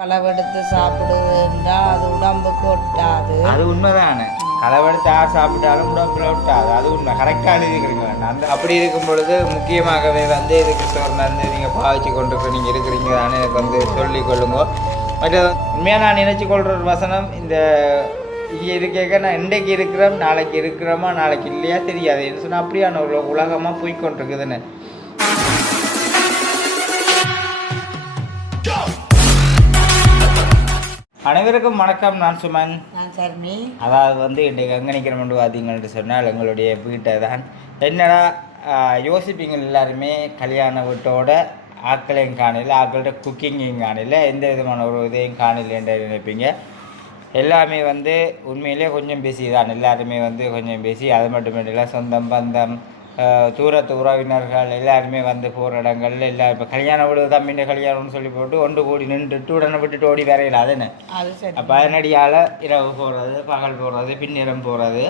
களவெடுத்து சாப்பிடுதுன்னா அது உடம்புக்கு ஒட்டாது. அது உண்மைதானே. களவெடுத்து யார் சாப்பிட்டாலும் உடம்புல ஒட்டாது. அது உண்மை. கரெக்டாக எழுதிக்கிறீங்களா? அந்த அப்படி இருக்கும் பொழுது முக்கியமாகவே வந்து இது கிறிஸ்தவர் வந்து நீங்கள் பாவிச்சு கொண்டு நீங்கள் இருக்கிறீங்க தானே எனக்கு வந்து சொல்லிக் கொள்ளுங்க. மற்ற உண்மையாக நான் நினச்சி கொள்கிற ஒரு வசனம் இந்த இங்கே இருக்க நான் இன்றைக்கு இருக்கிறோம் நாளைக்கு இருக்கிறோமா நாளைக்கு இல்லையா தெரியாது என்ன சொன்னால் அப்படியான ஒரு உலகமாக போய்கொண்டிருக்குதுன்னு. அனைவருக்கும் வணக்கம். நான் சுமன். நான் சர்மி. அதாவது வந்து இன்றைக்கு எங்கே நிற்கிறோம் பார்த்தீங்கன்னு சொன்னால் எங்களுடைய வீட்டை தான். என்னடா யோசிப்பீங்க எல்லாருமே, கல்யாண வீட்டோட ஆக்களையும் காணல, ஆக்களோட குக்கிங்கையும் காணல, எந்த விதமான ஒரு இதையும் காணல என்று நினைப்பீங்க. எல்லாமே வந்து உண்மையிலே கொஞ்சம் பேசி தான் எல்லாருமே வந்து கொஞ்சம் பேசி. அது மட்டும் இல்லை, சொந்தம் பந்தம் தூரத்து உறவினர்கள் எல்லாருமே வந்து போகிற இடங்கள் எல்லாம் இப்போ கல்யாணம் விடுவது தம்பிൻ്റെ கல்யாணம்னு சொல்லி போட்டு ஒன்று கூடி நின்றுட்டு உடனே விட்டுட்டு ஓடி வரையில அதுன்னு. அப்போ அதனடியால் இரவு போகிறது, பகல் போகிறது, பின்னிறம் போகிறது,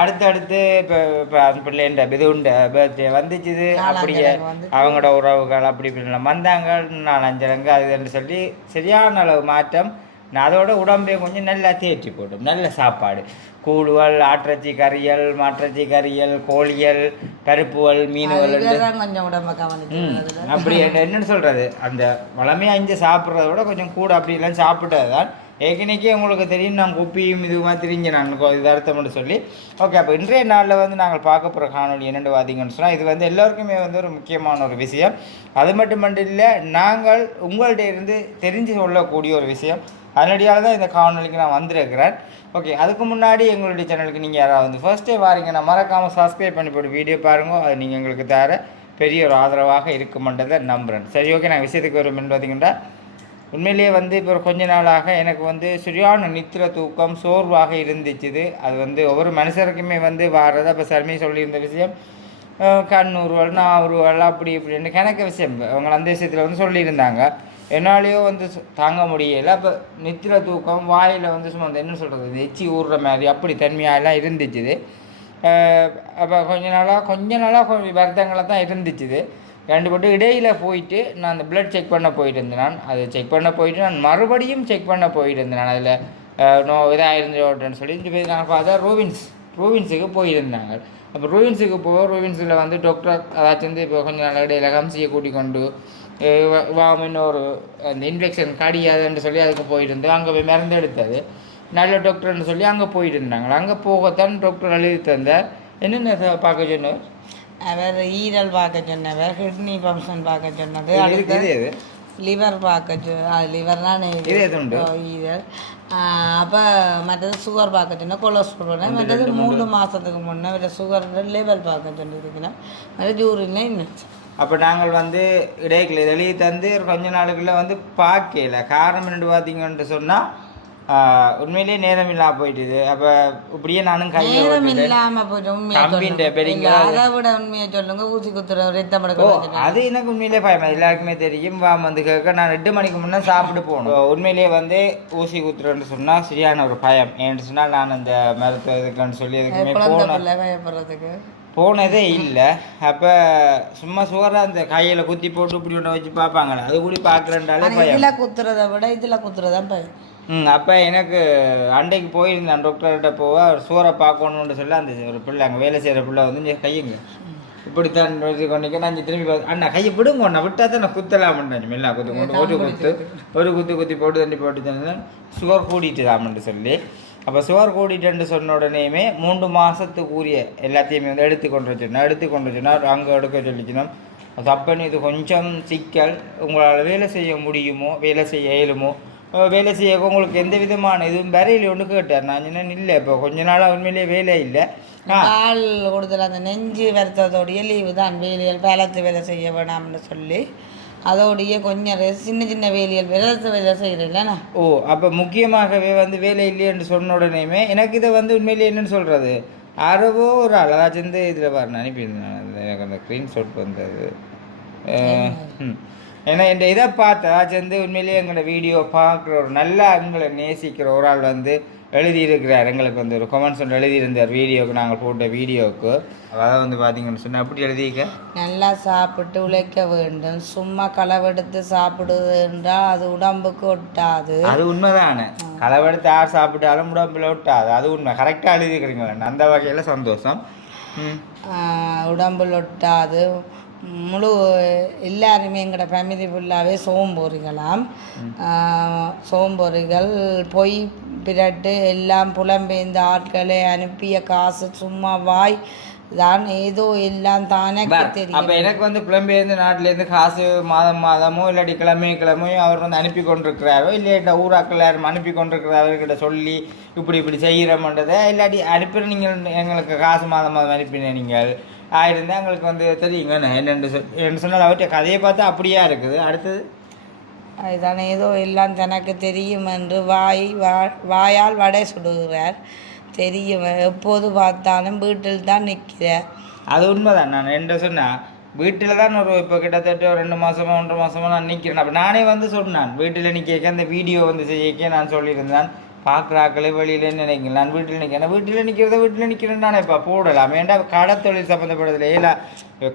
அடுத்தடுத்து இப்போ இப்போ அந்த பிள்ளைன்ற இது உண்டு பர்த்டே வந்துச்சுது. அப்படியே அவங்களோட உறவுகள் அப்படி இப்படிலாம் வந்தாங்க 4-5 அதுன்னு சொல்லி சரியான அளவு மாற்றம். நான் அதோட உடம்பையும் கொஞ்சம் நல்லா தேற்றி போட்டோம். நல்ல சாப்பாடு, கூழுவல், ஆட்டிறச்சி கறியல், மாட்டிறச்சி கறியல், கோழியல், பருப்புவல், மீனுவல் கொஞ்சம் உடம்பு அப்படி என்னென்னு சொல்கிறது. அந்த வளமையாக இங்கே சாப்பிட்றத விட கொஞ்சம் கூட அப்படிலாம் சாப்பிட்டது தான். ஏற்கனவே உங்களுக்கு தெரியும் நான் குப்பியும் இதுவாக தெரிஞ்சு நான் இது அர்த்தம்னு சொல்லி. ஓகே, அப்போ இன்றைய நாளில் வந்து நாங்கள் பார்க்க போகிற காணொலி என்னென்னு பார்த்தீங்கன்னு சொன்னால், இது வந்து எல்லோருக்குமே வந்து ஒரு முக்கியமான ஒரு விஷயம். அது மட்டும் இல்லை, நாங்கள் உங்கள்கிட்ட இருந்து தெரிஞ்சு சொல்லக்கூடிய ஒரு விஷயம். அதனடியால் தான் இந்த காணொலிக்கு நான் வந்திருக்கிறேன். ஓகே, அதுக்கு முன்னாடி எங்களுடைய சேனலுக்கு நீங்கள் யாராவது வந்து ஃபர்ஸ்ட் டே வாரீங்கன்னா மறக்காமல் சப்ஸ்கிரைப் பண்ணி போட்டு வீடியோ பாருங்கள். அது நீங்கள் எங்களுக்கு தர பெரிய ஒரு ஆதரவாக இருக்குமென்றதை நம்புகிறேன். சரி, ஓகே, நான் விஷயத்துக்கு வரும்னு பார்த்தீங்கன்னா, உண்மையிலேயே வந்து இப்போ கொஞ்ச நாளாக எனக்கு வந்து சரியான நித்திர தூக்கம் சோர்வாக இருந்துச்சுது. அது வந்து ஒவ்வொரு மனுஷருக்குமே வந்து வாரதை. இப்போ சர்மி சொல்லியிருந்த விஷயம் கண்ணூறுவல் நாவூறுவல் அப்படி இப்படின்னு கணக்கு விஷயம் அவங்க அந்த விஷயத்தில் வந்து சொல்லியிருந்தாங்க. என்னாலேயோ வந்து தாங்க முடியலை. அப்போ நித்திர தூக்கம் வாயில் வந்து சும்மா அந்த என்ன சொல்கிறது எச்சி ஊறுற மாதிரி அப்படி தன்மையாலாம் இருந்துச்சுது. அப்போ கொஞ்ச நாளாக கொஞ்சம் வருத்தங்களை தான் இருந்துச்சுது. ரெண்டு போட்டு இடையில் போயிட்டு நான் அந்த பிளட் செக் பண்ண போயிட்டு இருந்தேன். நான் அது செக் பண்ண போயிட்டு நான் மறுபடியும் செக் பண்ண போயிட்டு இருந்தேன். நான் அதில் இதாக இருந்தோட்டேன்னு சொல்லி நாங்கள் பார்த்தா ரூவின்ஸுக்கு போயிருந்தாங்க. அப்போ ரூவின்ஸுக்கு ரூவின்ஸில் வந்து டாக்டர் அதாச்சும் வந்து இப்போ கொஞ்சம் நாள் இடையில கம்சியை கூட்டிக் கொண்டு இன்னொரு அந்த இன்ஃபெக்ஷன் கடியாதுன்னு சொல்லி அதுக்கு போயிருந்தோம். அங்கே போய் மருந்து எடுத்தது நல்ல டாக்டர்னு சொல்லி அங்கே போயிட்டு இருந்தாங்க. அங்கே போகத்தான் டாக்டர் எழுதி தந்தார். என்னென்ன பார்க்க சொன்னார்? அவர் ஈரல் பார்க்க சொன்னவர், கிட்னி ஃபங்க்ஷன் பார்க்க சொன்னது, அடுத்து லிவர் பார்க்க லிவர் தான் ஈரல். அப்போ மற்றது சுகர் பார்க்க சொன்னால் கொலஸ்ட்ரால், மற்றது 3 மாதத்துக்கு முன்னே சுகர் லெவல் பார்க்க சொல்லியிருக்கிறேன். மற்ற யூரின் இன்னும். அப்போ நாங்கள் வந்து இடையில எழுதி தந்து கொஞ்ச நாளுக்குள்ளே வந்து பார்க்கல. காரணம் என்னென்னு பார்த்தீங்கன்னு சொன்னால் உண்மையிலேயே நேரம் இல்லாமல் போயிட்டுது. அப்போ இப்படியே நானும் நேரம் இல்லாமல் போயிட்டு அதை விட உண்மையை சொல்லுங்க. ஊசி குத்துற ரத்தம் அது எனக்கு உண்மையிலே பயம். எல்லாருக்குமே தெரியும். வந்து கேட்க நான் 2 மணிக்கு முன்னே சாப்பிட்டு போகணும். உண்மையிலேயே வந்து ஊசி குத்துறேன்னு சொன்னால் சரியான ஒரு பயம். ஏன்னு சொன்னால் நான் அந்த மருத்துவ இதுக்குன்னு சொல்லி எதுக்குமே பயப்படுறதுக்கு போனதே இல்லை. அப்போ சும்மா சுகராக அந்த கையில் குத்தி போட்டு இப்படி ஒன்று வச்சு பார்ப்பாங்களே, அது கூட பார்க்குறேன்டாலே பயம். இதில் குத்துறதை விட இதில் குத்துறதான் பயம். அப்போ எனக்கு அன்றைக்கு போயிருந்தேன் டாக்டர்கிட்ட போக சுகரை பார்க்கணுன்னு சொல்லி அந்த ஒரு பிள்ளை அங்கே வேலை செய்கிற பிள்ளை வந்து கையுங்க இப்படித்தான் கொண்டிக்க நான் திரும்பி பார்த்து அண்ணா கையை விடுங்க ஒன்றா விட்டால் தான் நான் குத்தலாமன்றேன். மெல்லா குத்து ஒரு குத்தி போட்டு தண்ணி போட்டு தந்தேன். சுகர் கூட்டிட்டு தாமன்னு சொல்லி. அப்போ சுகர் கூட்டிட்டு சொன்ன உடனேயுமே 3 மாதத்துக்குரிய எல்லாத்தையுமே வந்து எடுத்துக்கொண்டு வச்சுருந்தோம். அங்கே எடுக்க சொல்லிச்சுனோம். தப்புன்னு இது கொஞ்சம் சிக்கல். உங்களால் வேலை செய்ய முடியுமோ, வேலை செய்ய இயலுமோ, வேலை செய்ய உங்களுக்கு எந்த விதமான இதுவும் வரையில் ஒன்று கேட்டார். நான் சொன்னேன் இல்லை, இப்போ கொஞ்ச நாளாக உண்மையிலேயே வேலை இல்லை. கால் கொடுத்தல அந்த நெஞ்சு வருத்தத்தோடைய லீவு தான். வேலைகள் வேலத்து வேலை செய்ய வேணாம்னு சொல்லி அதோடைய கொஞ்சம் சின்ன வேலைகள் வேலத்து வேலை செய்கிறேன். ஓ, அப்போ முக்கியமாகவே வந்து வேலை இல்லைன்னு சொன்ன உடனேயுமே எனக்கு இதை வந்து உண்மையிலே என்னென்னு சொல்கிறது யாரவோ ஒரு ஆள் அதாச்சும் இதில் பாரு அனுப்பியிருந்தேன். எனக்கு அந்த ஸ்க்ரீன்ஷாட் வந்தது. ஏன்னா இந்த இதை பார்த்தா சேர்ந்து உண்மையிலேயே எங்களோட வீடியோ பார்க்குற ஒரு நல்ல எங்களை நேசிக்கிற ஒரு ஆள் வந்து எழுதியிருக்கிறார். எங்களுக்கு வந்து ஒரு கமெண்ட்ஸ் ஒன்று எழுதியிருந்தார் வீடியோவுக்கு, நாங்கள் போட்ட வீடியோவுக்கு. அதாவது வந்து பார்த்தீங்கன்னு சொன்னால் அப்படி எழுதிக்க, நல்லா சாப்பிட்டு உழைக்க வேண்டும், சும்மா களவெடுத்து சாப்பிடுவது என்றால் அது உடம்புக்கு ஒட்டாது. அது உண்மைதானே, களவெடுத்து யார் சாப்பிட்டாலும் உடம்புல ஒட்டாது, அது உண்மை. கரெக்டாக எழுதிக்கிறீங்களா, அந்த வகையில் சந்தோஷம். உடம்புல ஒட்டாது. முழு எல்லாருமே எங்களோட ஃபேமிலி ஃபுல்லாகவே சோம்பொறிகளாம். சோம்பொறிகள் பொய் பிரட்டு எல்லாம் புலம்பெயர்ந்த ஆட்களை அனுப்பிய காசு சும்மா வாய் தான், ஏதோ எல்லாம் தானே தெரியும். அப்போ எனக்கு வந்து புலம்பெயர்ந்த நாட்டிலேருந்து காசு மாதமோ இல்லாட்டி கிழமையோ அவர் வந்து அனுப்பி கொண்டிருக்கிறாரோ, இல்லாட்டி ஊராக்கள் யாரும் அனுப்பி கொண்டிருக்கிறார்கிட்ட சொல்லி இப்படி செய்கிறோம்ன்றதை, இல்லாட்டி அனுப்பின நீங்கள் எங்களுக்கு காசு மாதம் அனுப்பின நீங்கள் ஆயிருந்தால் எங்களுக்கு வந்து தெரியுங்க என்னென்னு சொன்னால் அவர்கிட்ட கதையை பார்த்தா அப்படியா இருக்குது. அடுத்தது அதுதானே, ஏதோ எல்லாம் தனக்கு தெரியும் என்று வாயால் வடை சுடுகிறார். தெரியும், எப்போது பார்த்தாலும் வீட்டில் தான் நிற்கிறார். அது உண்மைதான். நான் என்ன சொன்னேன், வீட்டில் தான் ஒரு இப்போ கிட்டத்தட்ட ஒரு 2 மாதமோ 1.5 மாதமோ நான் நிற்கிறேன். அப்போ நானே வந்து சொன்னேன், வீட்டில் நிற்க அந்த வீடியோ வந்து செய்ய நான் சொல்லியிருந்தேன். பார்க்குறாக்களே வெளியில் நினைக்கிறேன், நான் வீட்டில் நிற்கிறேன். வீட்டில் நிற்கிறேன் நானே இப்போ போடலாம். ஏன்டா கடை தொழில் சம்மந்தப்பட்டதில்லை, ஏலா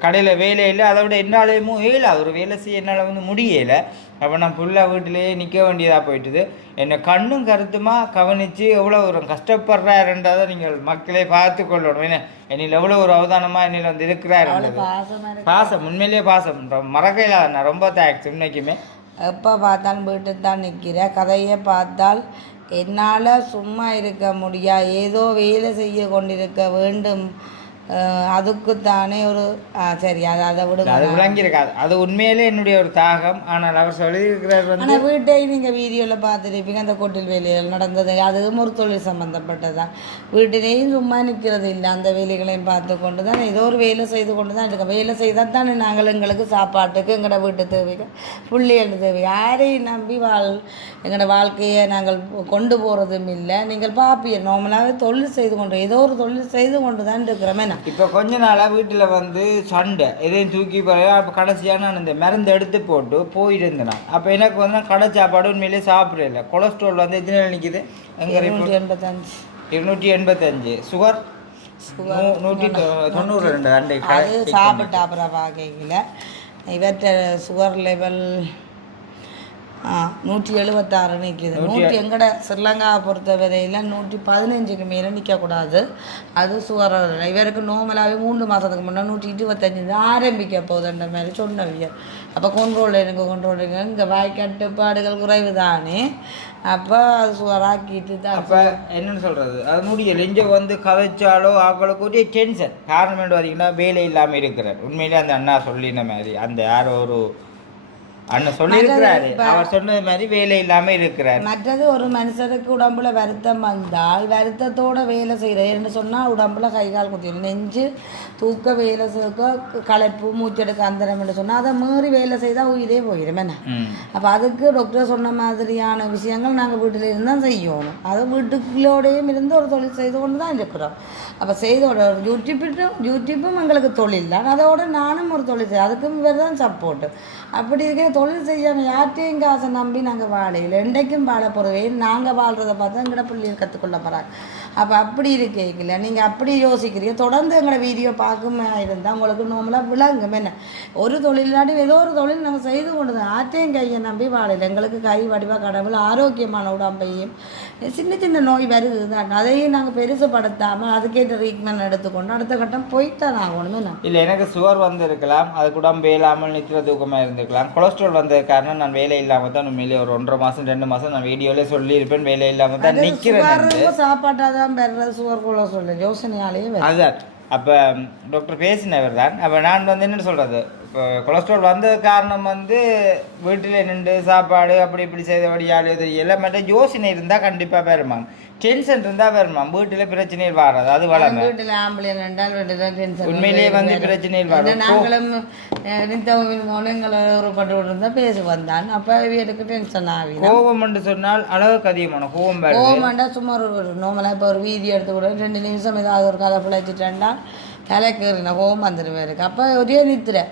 கடையில் வேலை இல்லை, அதை விட என்னாலேயுமோ ஏலா ஒரு வேலை செய்ய என்னால் வந்து முடியலை. அப்போ நான் ஃபுல்லாக வீட்டிலேயே நிற்க வேண்டியதாக போயிட்டுது. என்னை கண்ணும் கருத்துமா கவனித்து எவ்வளோ ஒரு கஷ்டப்படுறாருன்றதை நீங்கள் மக்களே பார்த்து கொள்ளணும். ஏன்னா என்னில் எவ்வளோ ஒரு அவதானமாக என்னில் வந்து இருக்கிறாரு. பாசம், உண்மையிலேயே பாசம் மறக்கையில் நான் ரொம்ப தேங்க்ஸ் உண்மைக்குமே. எப்போ பார்த்தாலும் வீட்டுக்கு தான் நிற்கிறேன். கதையை பார்த்தால் என்னால் சும்மா இருக்க முடியா, ஏதோ வேலை செய்ய கொண்டிருக்க வேண்டும். அதுக்குத்தானே ஒரு சரி, அதை விடுங்க, அது விளங்கியிருக்காது. அது உண்மையிலே என்னுடைய ஒரு தாகம். ஆனால் அவர் சொல்லியிருக்கிறார் வந்து, ஆனால் வீட்டையும் நீங்கள் வீடியோவில் பார்த்துருப்பீங்க, அந்த கொட்டில் வேலைகள் நடந்தது, அதுவும் ஒரு தொழில் சம்மந்தப்பட்டதான். வீட்டிலேயும் சும்மா நிற்கிறது இல்லை, அந்த வேலைகளையும் பார்த்து கொண்டு தான் ஏதோ ஒரு வேலை செய்து கொண்டு தான் இருக்கோம். வேலை செய்தால் தானே நாங்கள் எங்களுக்கு சாப்பாட்டுக்கு எங்களோட வீட்டு தேவைக்கு புள்ளிகள் தேவை. யாரையும் நம்பி எங்களோட வாழ்க்கையை நாங்கள் கொண்டு போகிறதும் இல்லை. நீங்கள் பார்ப்பீங்க, நார்மலாகவே தொழில் செய்து கொண்டு ஏதோ ஒரு தொழில் செய்து கொண்டு தான் இருக்கிறோமே. இப்போ கொஞ்ச நாளாக வீட்டில் வந்து சண்டை, எதையும் தூக்கி போகிற. அப்போ கடைசியாக நான் இந்த மருந்து எடுத்து போட்டு போயிருந்தேன். அப்போ எனக்கு வந்து கடை சாப்பாடு உண்மையிலேயே சாப்பிடல. கொலஸ்ட்ரால் வந்து எத்தனை நிற்கிது, 285, சுகர் 192 அண்டை. அது சாப்பிட்டு அப்புறம் பார்க்கல இவற்ற சுகர் லெவல் 176 நிற்கிது. 100 எங்கட ஸ்ரீலங்காவை பொறுத்த வரையில் 115க்கு மேலே நிற்கக்கூடாது. அது சுகர். இவருக்கு நோமலாகவே 3 மாதத்துக்கு முன்னே 125 ஆரம்பிக்க போகுதுன்ற மாதிரி சொன்னவிய. அப்போ கொண்ட்ரோல் இங்கே வாய் கட்டுப்பாடுகள் குறைவு தானே. அப்போ அது சுகராக்கிட்டு தான். அப்போ என்னென்னு சொல்கிறது, அது முடியலை. இங்கே வந்து கதைச்சாலோ ஆக்களுக்கு ஒரே டென்ஷன். காரணம் என்ன பார்த்தீங்கன்னா, வேலை இல்லாமல் இருக்கிறார். உண்மையிலே அந்த அண்ணா சொல்லின மாதிரி, அந்த யாரோ ஒரு அண்ணன் சொல்லியிருக்கிறாரு, அவர் சொன்னது மாதிரி வேலை இல்லாமல் இருக்கிறார். மற்றது ஒரு மனுஷருக்கு உடம்புல வருத்தம் வந்தால் வருத்தத்தோட வேலை செய்கிறேன்னு சொன்னால் உடம்புல கை கால் குத்திடும், நெஞ்சு தூக்க வேலை செய்ய களைப்பு மூச்செடுக்க அந்தரம்னு சொன்னால் அதை மீறி வேலை செய்தால் உயிரே போயிடும் என்ன. அப்போ அதுக்கு டாக்டர் சொன்ன மாதிரியான விஷயங்கள் நாங்கள் வீட்டில் இருந்தால் செய்யணும். அது வீட்டுக்குள்ளோடையும் இருந்து ஒரு தொழில் செய்து கொண்டு தான் இருக்கிறோம். அப்போ செய்தோட யூடியூப்பும் எங்களுக்கு தொழில் தான், அதோட நானும் ஒரு தொழில் செய்ய, அதுக்கும் வேறு தான் சப்போர்ட்டு. அப்படி இருக்க தொழில் செய்யாமல் யார்ட்டையும் காசை நம்பி நாங்கள் வாழையில் என்றைக்கும் வாழ போகிறவே. நாங்கள் வாழ்கிறத பார்த்து எங்கட பிள்ளைகள் கற்றுக்கொள்ள போகிறாங்க. அப்போ அப்படி இருக்கல நீங்கள் அப்படி யோசிக்கிறீங்க. தொடர்ந்து எங்களை வீடியோ பார்க்குமா இருந்தால் உங்களுக்கு நார்மலாக விளங்கும். என்ன ஒரு தொழிலாட்டி ஏதோ ஒரு தொழில் நாங்கள் செய்து கொண்டு தான் ஆற்றையும் கையை நம்பி வாழையில். எங்களுக்கு கை வடிவாக கடவுள் ஆரோக்கியமான உடம்பையும் சின்ன சின்ன நோய் வருது தான், அதையும் நாங்கள் பெருசுப்படுத்தாமல் அதுக்கேற்ற ட்ரீட்மெண்ட் எடுத்துக்கொண்டு அடுத்த கட்டம் போய்த்தான் ஆகணுமே. இல்லை, எனக்கு சுகர் வந்து இருக்கலாம், அது உடம்பு இல்லாமல் நிற்கிற தூக்கமாக இருந்திருக்கலாம். கொலஸ்ட்ரால் வந்தது காரணம் நான் வேலை இல்லாமல் தான் உண்மையிலே ஒரு 1.5 மாதம் 2 மாதம் நான் வீடியோவிலே சொல்லியிருப்பேன், வேலை இல்லாமல் தான் நிற்கிறேன். சாப்பாட்டாக தான் பெற சுகர் கொலஸ்ட்ரால் யோசனையாலேயே அதுதான். அப்போ டாக்டர் பேசினவர் தான். அப்போ நான் வந்து என்ன சொல்கிறது, இப்போ கொலஸ்ட்ரால் வந்தது காரணம் வந்து வீட்டில் நின்று சாப்பாடு அப்படி இப்படி செய்தபடியால் தெரியல. மற்ற யோசனை இருந்தால் கண்டிப்பாக வருமாங்க, டென்ஷன் இருந்தால் வருமா, வீட்டில் பிரச்சனைகள் வராது. அது வளமை. வீட்டில் ஆம்பளைன் என்றால் வீட்டில் டென்ஷன் உண்மையிலேயே வந்து பிரச்சனைகள் வரும். நாங்களும் எங்களை ஒரு பட்டு இருந்தால் பேசி வந்தான். அப்போ வீட்டுக்கு டென்ஷன் ஆகும். கோபம் என்று சொன்னால் அளவுக்கு அதிகமான கோபம் கோபம்ண்டா சும்மா ஒரு நார்மலாக இப்போ ஒரு வீடியோ எடுத்து கூட 2 நிமிஷம் ஏதாவது ஒரு கதை பிழைச்சிட்டேன்டா தலைக்கேறின கோவம் வந்துடுவேன் இருக்குது. அப்போ ஒரே நித்திரை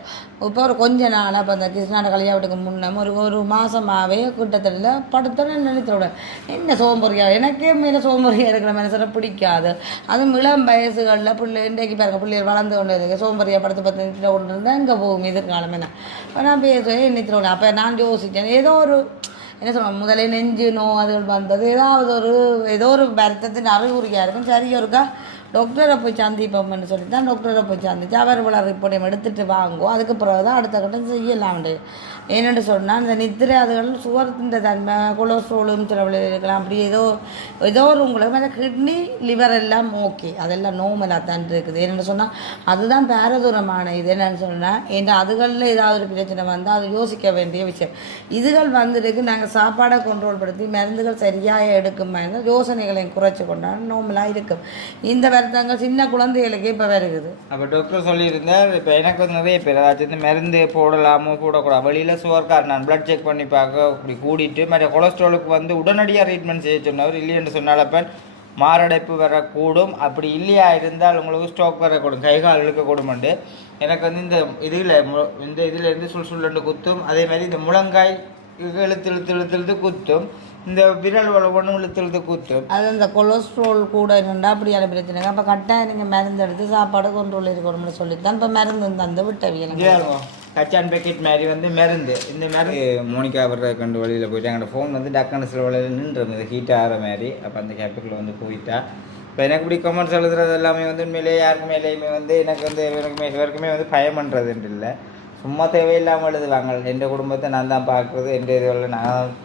இப்போ ஒரு கொஞ்ச நாள் அப்போ அந்த கிருஷ்ணாண்ட கல்யாணத்துக்கு முன்னே ஒரு மாதமாகவே கிட்டத்தட்ட படுத்தோன்னு நினைத்தோட என்ன சோம்பறியாக எனக்கே மேலே சோம்பறியாக இருக்கிற மனுஷனை பிடிக்காது. அதுவும் இளம் வயசுகளில் பிள்ளை இன்றைக்கு பாருங்க பிள்ளைகள் வளர்ந்து கொண்டு இருக்கு சோம்பறியாக படுத்து நித்திர கொண்டு இருந்தால் எங்கே போகும் எதிர்காலம் என்ன. அப்போ நான் பேசுவேன் நித்திரோட அப்போ நான் யோசித்தேன் ஏதோ ஒரு என்ன சொல்லுவேன் முதலே நெஞ்சு அதுகள் வந்தது ஏதோ ஒரு வருத்தத்தின் அறிகுறியாக இருக்கும். சரி ஒருக்கா டாக்டரை போய் சந்திப்போம்னு சொல்லி தான் டாக்டரை போய் சந்திச்சு அவர் இவ்வளோ ரிப்போர்ட்டையும் எடுத்துகிட்டு வாங்குவோம். அதுக்கு பிறகு தான் அடுத்த கட்டம் செய்யலாம்ண்டு. ஏன்னு சொன்னால் இந்த நித்திரை அதுகள் சுகர்த்தின் தன்மை கொலஸ்ட்ரோலும் சில இருக்கலாம். அப்படி ஏதோ ஒரு உங்களுக்கு மேலே கிட்னி லிவர் எல்லாம் ஓகே அதெல்லாம் நோமலாக தான் இருக்குது. என்னென்னு சொன்னால் அதுதான் பாரதூரமான இது. என்னென்னு சொன்னால் ஏன்னா அதுகளில் ஏதாவது ஒரு பிரச்சனை வந்தால் அது யோசிக்க வேண்டிய விஷயம். இதுகள் வந்துருக்கு நாங்கள் சாப்பாடை கண்ட்ரோல் படுத்தி மருந்துகள் சரியாக எடுக்கும் யோசனைகளையும் குறைச்சி கொண்டால் நோமலாக இருக்கும். இந்த வருத்தங்கள் சின்ன குழந்தைகளுக்கு இப்போ வருகுது. அப்போ டாக்டர் சொல்லியிருந்தார் இப்போ எனக்கு வந்து நிறைய பேர் ஏதாச்சும் மருந்து போடலாமோ போடக்கூடாது வழியில் சுகர்கார் நான் பிளட் செக் பண்ணி பார்க்க அப்படி கூட்டிட்டு மற்ற கொலஸ்ட்ராலுக்கு வந்து உடனடியாக ட்ரீட்மெண்ட் செய்ய சொன்னவர். இல்லையென்று சொன்னாலப்ப மாரடைப்பு வரக்கூடும். அப்படி இல்லையா இருந்தால் உங்களுக்கு ஸ்ட்ரோக் வரக்கூடும் கை கால் இழுக்கக்கூடும்ண்டு. எனக்கு வந்து இந்த இதில் இருந்து சுள்ளுண்டு குத்தும். அதே மாதிரி இந்த முழங்காய் இழுத்து குத்தும். இந்த விரல் ஒன்று இழுத்து குத்தும். அது இந்த கொலஸ்ட்ரால் கூட என்னண்டா அப்படியான பிரச்சனை. அப்போ கட்டாயம் நீங்கள் மருந்து எடுத்து சாப்பாடு கொண்டு இருக்கணும்னு சொல்லித்தான் இப்போ மருந்து தந்து விட்டவியல் கச்சான் பேக்கெட் மாதிரி வந்து மருந்து. இந்த மருந்து மோனிகா வர்ற கண்டு வழியில் போயிட்டு எங்களோட ஃபோன் வந்து டக்குன்னு சில வழியில் நின்றுருந்தது ஹீட் ஆகிற மாதிரி. அப்போ அந்த கேப்பிக்கில் வந்து போயிட்டா இப்போ எனக்கு இப்படி கமெண்ட்ஸ் எழுதுறது எல்லாமே வந்து உண்மையிலே யாருக்கு மேலேயுமே வந்து எனக்கு வந்து இவருக்குமே வந்து பயம் பண்ணுறதுன்ட்டு இல்லை. சும்மா தேவையில்லாமல் எழுதுவாங்க. எந்த குடும்பத்தை நான் தான் பார்க்குறது எந்த இதுவில் நான்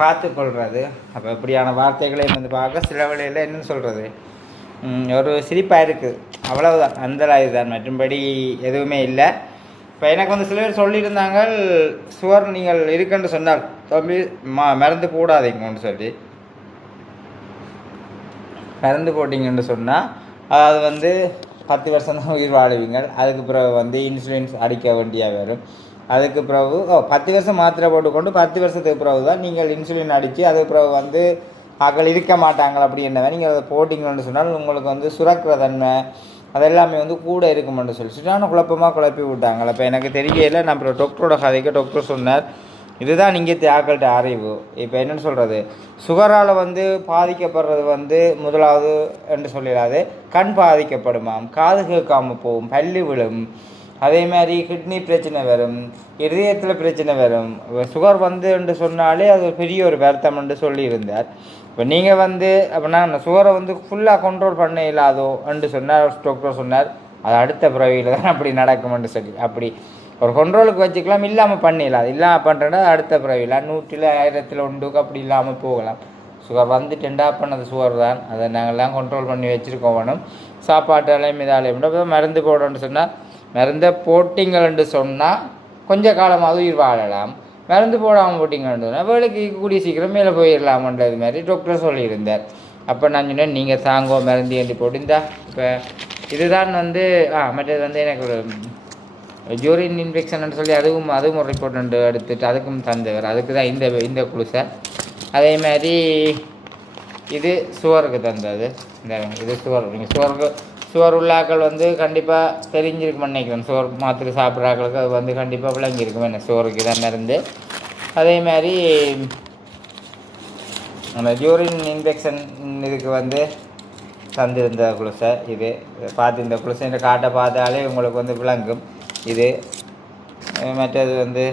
பார்த்துக்கொள்கிறது. அப்போ இப்படியான வார்த்தைகளையும் வந்து பார்க்க சில வழியில் என்னன்னு சொல்கிறது ஒரு சிரிப்பாக இருக்குது அவ்வளவுதான். அந்த இதுதான் மற்றும்படி எதுவுமே இல்லை. இப்போ எனக்கு வந்து சில பேர் சொல்லியிருந்தாங்க சுகர் நீங்கள் இருக்குன்னு சொன்னால் தம்பி மருந்து போடாதீங்கன்னு சொல்லி மருந்து போட்டிங்கன்னு சொன்னால் அதாவது வந்து 10 வருஷம் தான் உயிர் வாழுவீங்க. அதுக்கு பிறகு வந்து இன்சுலின்ஸ் அடிக்க வேண்டிய வரும். அதுக்கு பிறகு 10 வருஷம் மாத்திரை போட்டுக்கொண்டு 10 வருஷத்துக்கு பிறகு தான் நீங்கள் இன்சுலின் அடித்து அதுக்கு பிறகு வந்து ஆக்கள் இருக்க மாட்டாங்க. அப்படி என்னவே நீங்கள் அதை போட்டிங்கன்னு சொன்னால் உங்களுக்கு வந்து சுரக்கிற தன்மை அதெல்லாமே வந்து கூட இருக்குமென்று சொல்லிட்டு நான் குழப்பமாக குழப்பி விட்டாங்க. இப்போ எனக்கு தெரியல. நான் அப்புறம் டாக்டரோட கதைக்கு டாக்டர் சொன்னார் இதுதான் நீங்கள் ஆக்கள்கிட்ட அறிவு. இப்போ என்னென்னு சொல்கிறது சுகரால் வந்து பாதிக்கப்படுறது வந்து முதலாவது என்று சொல்லிடாது கண் பாதிக்கப்படுமாம், காது கேட்காமல் போகும், பல்லு விழும், அதே மாதிரி கிட்னி பிரச்சனை வரும், இதயத்தில் பிரச்சனை வரும். சுகர் வந்து என்று சொன்னாலே அது பெரிய ஒரு வருத்தம் என்று சொல்லியிருந்தார். இப்போ நீங்கள் வந்து அப்படின்னா அந்த சுகரை வந்து ஃபுல்லாக கண்ட்ரோல் பண்ண இல்லாதோ என்று சொன்னார் டாக்டர் சொன்னார். அது அடுத்த பிறவியில் தான் அப்படி நடக்கும்னு சொல்லி அப்படி ஒரு கண்ட்ரோலுக்கு வச்சுக்கலாம். இல்லாமல் பண்ணிடலாம். இல்லாமல் பண்ணுறேன்னா அடுத்த பிறவியில் 100 1000 ஒன்றுக்கு அப்படி இல்லாமல் போகலாம். சுகர் வந்துட்டுண்டா பண்ணது சுகர் தான். அதை நாங்கள்லாம் கண்ட்ரோல் பண்ணி வச்சுருக்கோம். வேணும் சாப்பாட்டாலையும் இதாலையும் மருந்து போடணுன்னு சொன்னால் மருந்தை போட்டிங்கள்னு சொன்னால் கொஞ்சம் காலமாவது உயிர் வாழலாம். மருந்து போடாமல் போட்டிங்கன்னு சொன்னால் வேலைக்கு கூடிய சீக்கிரம் மேலே போயிடலாமன்றது மாதிரி டாக்டர் சொல்லியிருந்தார். அப்போ நான் சொன்னேன் நீங்கள் தாங்கோ மருந்து ஏண்டி போட்டிருந்தா. இப்போ இதுதான் வந்து மற்றது வந்து எனக்கு ஒரு யூரின் இன்ஃபெக்ஷன் சொல்லி அதுவும் ஒரு ரிப்போர்ட் எடுத்துட்டு அதுக்கும் தந்தவர். அதுக்கு தான் இந்த குளுசை. அதே மாதிரி இது சுகருக்கு தந்தது. இது சுகர். நீங்கள் சுகர் உள்ளாக்கள் வந்து கண்டிப்பாக தெரிஞ்சிருக்குமென்னு நினைக்கிறேன். சுகர் மாத்திரை சாப்பிட்றாக்களுக்கு அது வந்து கண்டிப்பாக விளங்கியிருக்கும் என்ன சுகருக்கு தான் மருந்து. அதே மாதிரி அந்த யூரின் இன்ஃபெக்ஷன் இதுக்கு வந்து தந்திருந்த குளுசை. இது பார்த்து இந்த குளுசை இந்த காட்டை பார்த்தாலே உங்களுக்கு வந்து விளங்கும். இது மற்றது வந்து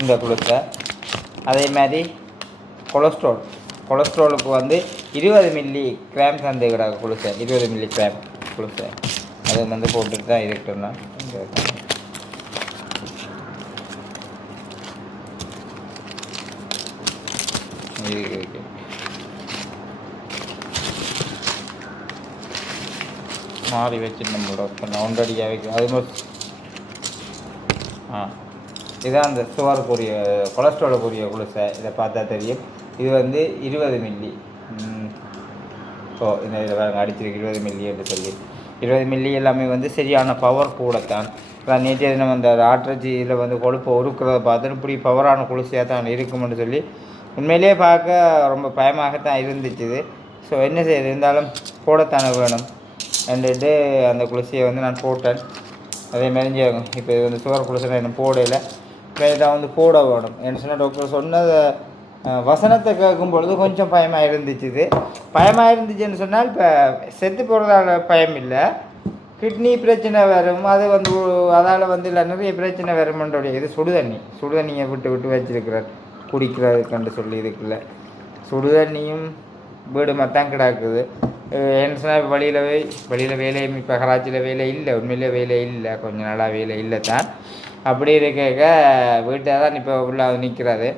இந்த குளுசை. அதே மாதிரி கொலஸ்ட்ராலுக்கு வந்து 20 மில்லி கிராம் தந்துக்கிறாங்க குளுசை. 20 மில்லி கிராம் குளுசை அது வந்து போட்டுட்டு தான் இருக்குன்னா இருக்கு. மாறி வச்சு நம்மளோட ஒன்றடியாக வைக்கும். அது மாதிரி இதுதான் அந்த சுகருக்குரிய கொலஸ்ட்ராலுக்குரிய குளுசை. இதை பார்த்தா தெரியும். இது வந்து 20 மில்லி. இந்த இதில் அடிச்சிருக்கு 20 மில்லி என்று சொல்லி. 20 மில்லி எல்லாமே வந்து சரியான பவர் கூடத்தான். நேற்றைய தினம் அந்த ஆட்ரஜியில் வந்து கொழுப்பை உருக்கிறத பார்த்துட்டு இப்படி பவரான குளுசையாக தான் இருக்குமென்னு சொல்லி உண்மையிலே பார்க்க ரொம்ப பயமாகத்தான் இருந்துச்சு. ஸோ என்ன செய்யுது இருந்தாலும் போடத்தானே வேணும் ரெண்டு அந்த குளிசையை வந்து நான் போட்டேன். அதே மாதிரி இப்போ இது வந்து சுகர் குளிசை நான் போடலை, இதை வந்து போட வேணும். என்ன சொன்னால் டாக்டர் சொன்னதை வசனத்தை கேட்கும் பொழுது கொஞ்சம் பயமாக இருந்துச்சுன்னு சொன்னால் இப்போ செத்து போகிறதால பயம் இல்லை, கிட்னி பிரச்சனை வரும், அது வந்து அதால் வந்து இல்லை நிறைய பிரச்சனை வருமன்றோடைய இது சுடுதண்ணியை விட்டு வச்சிருக்கிறார் குடிக்கிறதுக்குன்னு சொல்லி இதுக்குள்ள சுடுதண்ணியும் வீடு மத்தான் கிடக்குது. என்ன சொன்னால் வெளியில் வேலையும் இப்போ கராச்சியில் வேலை இல்லை, உண்மையிலே வேலை இல்லை, கொஞ்ச நாளாக வேலை இல்லை தான். அப்படி இருக்க வீட்டை தான் இப்போ உள்ள நிற்கிறது,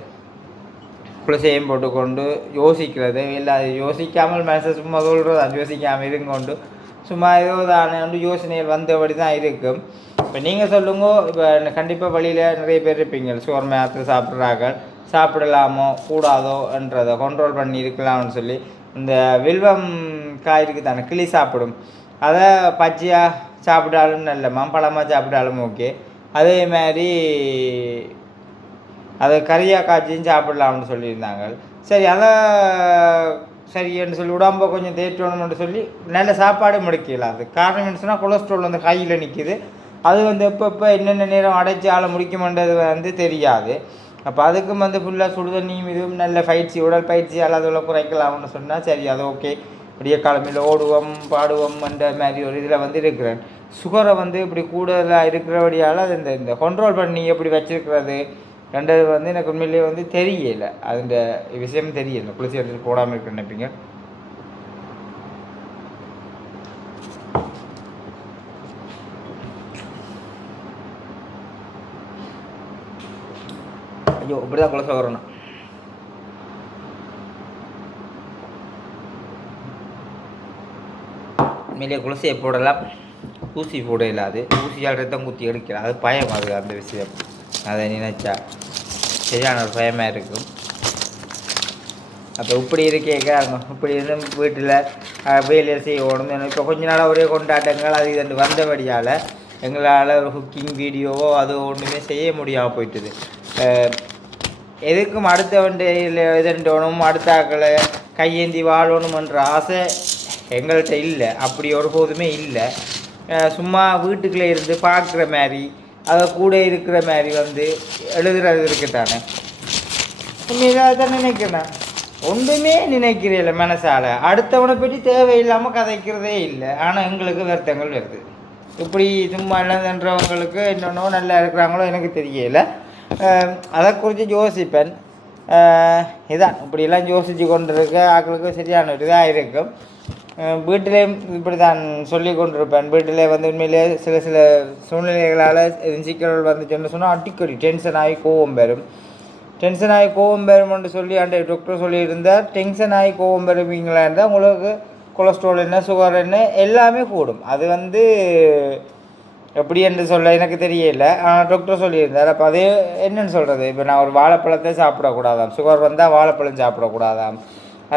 குளிசையும் போட்டுக்கொண்டு யோசிக்கிறது இல்லை, அது யோசிக்காமல் மனசை சும்மா சொல்கிறது, அது யோசிக்காமல் இருங்கொண்டு சும்மா ஏதோ தானே யோசனைகள் வந்தபடி தான் இருக்கும். இப்போ நீங்கள் சொல்லுங்க, இப்போ கண்டிப்பாக வழியில் நிறைய பேர் இருப்பீங்க சுகர் மாத்திரை சாப்பிட்றாங்க, சாப்பிடலாமோ கூடாதோ என்றதை கண்ட்ரோல் பண்ணி இருக்கலாம்னு சொல்லி இந்த வில்வம் காய் இருக்குது தானே கிளி சாப்பிடும், அதை பச்சையாக சாப்பிட்டாலும் நல்ல பழமாக சாப்பிட்டாலும் ஓகே, அதே மாதிரி அதை கறியாக காய்ச்சியும் சாப்பிடலாம்னு சொல்லியிருந்தாங்க. சரி அதை சரின்னு சொல்லி உடம்பை கொஞ்சம் தேற்றணும்னு சொல்லி நல்ல சாப்பாடு முடிக்கலாம். அது காரணம் என்ன சொன்னால் கொலஸ்ட்ரால் வந்து கையில் நிற்கிது, அது வந்து எப்போ என்னென்ன நேரம் அடைச்சி ஆள முடிக்குமென்றது வந்து தெரியாது. அப்போ அதுக்கும் வந்து ஃபுல்லாக சுடுதண்ணியும் இதுவும் நல்ல பயிற்சி உடல் பயிற்சி அளவில் குறைக்கலாம்னு சொன்னால் சரி அது ஓகே, விடிய காலமையில் ஓடுவோம் பாடுவோம் என்ற மாதிரி ஒரு இதில் வந்து இருக்கிறேன். சுகரை வந்து இப்படி கூடுதலாக இருக்கிறபடியால் அது இந்த கண்ட்ரோல் பண்ணி எப்படி வச்சுருக்கிறது ரெண்டது வந்து எனக்கு உண்மையிலேயே வந்து தெரியலை, அந்த விஷயம் தெரியலை. குளிர்ச்சி எடுத்து போடாமல் இருக்க நினைப்பீங்க. ஐயோ இப்படிதான் குளிசை வரணும். உண்மையிலேயே குளிசையை போடலாம், ஊசி போட இல்லாது, ஊசியால் ரத்தம் குத்தி எடுக்கலாம், அது பயம், அது அந்த விஷயம் அதை நினைச்சா சரியான ஒரு பயமாக இருக்கும். அப்போ இப்படி இப்படி இருந்து வீட்டில் வேலையை செய்யணும். இப்போ கொஞ்ச நாளாக ஒரே கொண்டாட்டங்கள் அது இது வந்தபடியால் எங்களால் ஒரு குக்கிங் வீடியோவோ அது ஒன்றுமே செய்ய முடியாமல் போயிட்டுது. எதுக்கும் அடுத்த வண்டியில் இதண்டோணும், அடுத்த ஆக்களை கையேந்தி வாழணுமன்ற ஆசை எங்கள்கிட்ட இல்லை, அப்படி ஒருபோதுமே இல்லை. சும்மா வீட்டுக்குள்ளே இருந்து பார்க்குற மாதிரி அதை கூட இருக்கிற மாதிரி வந்து எழுதுறது இருக்குத்தானே. உண்மையில தான் நினைக்கிறேன், ஒன்றுமே நினைக்கிறதில்ல மனசால், அடுத்தவனை பற்றி தேவையில்லாமல் கதைக்கிறதே இல்லை. ஆனால் எங்களுக்கு வருத்தங்கள் வருது. இப்படி சும்மா இல்லைன்றவங்களுக்கு என்னென்னோ நல்லா இருக்கிறாங்களோ எனக்கு தெரியல, அதை குறித்து யோசிப்பேன். இதான் இப்படியெல்லாம் யோசித்து கொண்டு இருக்க ஆக்களுக்கு சரியான ஒரு இதாக இருக்கும். வீட்டிலேயும் இப்படி தான் சொல்லி கொண்டிருப்பேன். வீட்டிலே வந்து உண்மையிலே சில சூழ்நிலைகளால் சிக்கல்கள் வந்துச்சுன்னு சொன்னால் அடிக்கடி டென்ஷன் ஆகி கோவம் பெறும்னு சொல்லி அந்த டாக்டர் சொல்லியிருந்தார். டென்ஷன் ஆகி கோவம் பெறுவீங்களா இருந்தால் உங்களுக்கு கொலஸ்ட்ரால் என்ன சுகர் என்ன எல்லாமே கூடும். அது வந்து எப்படி என்று சொல்ல எனக்கு தெரியல, ஆனால் டாக்டர் சொல்லியிருந்தார். அப்போ அது என்னென்னு சொல்கிறது, இப்போ நான் ஒரு வாழைப்பழத்தை சாப்பிடக்கூடாதாம், சுகர் வந்தால் வாழைப்பழம் சாப்பிடக்கூடாதாம்,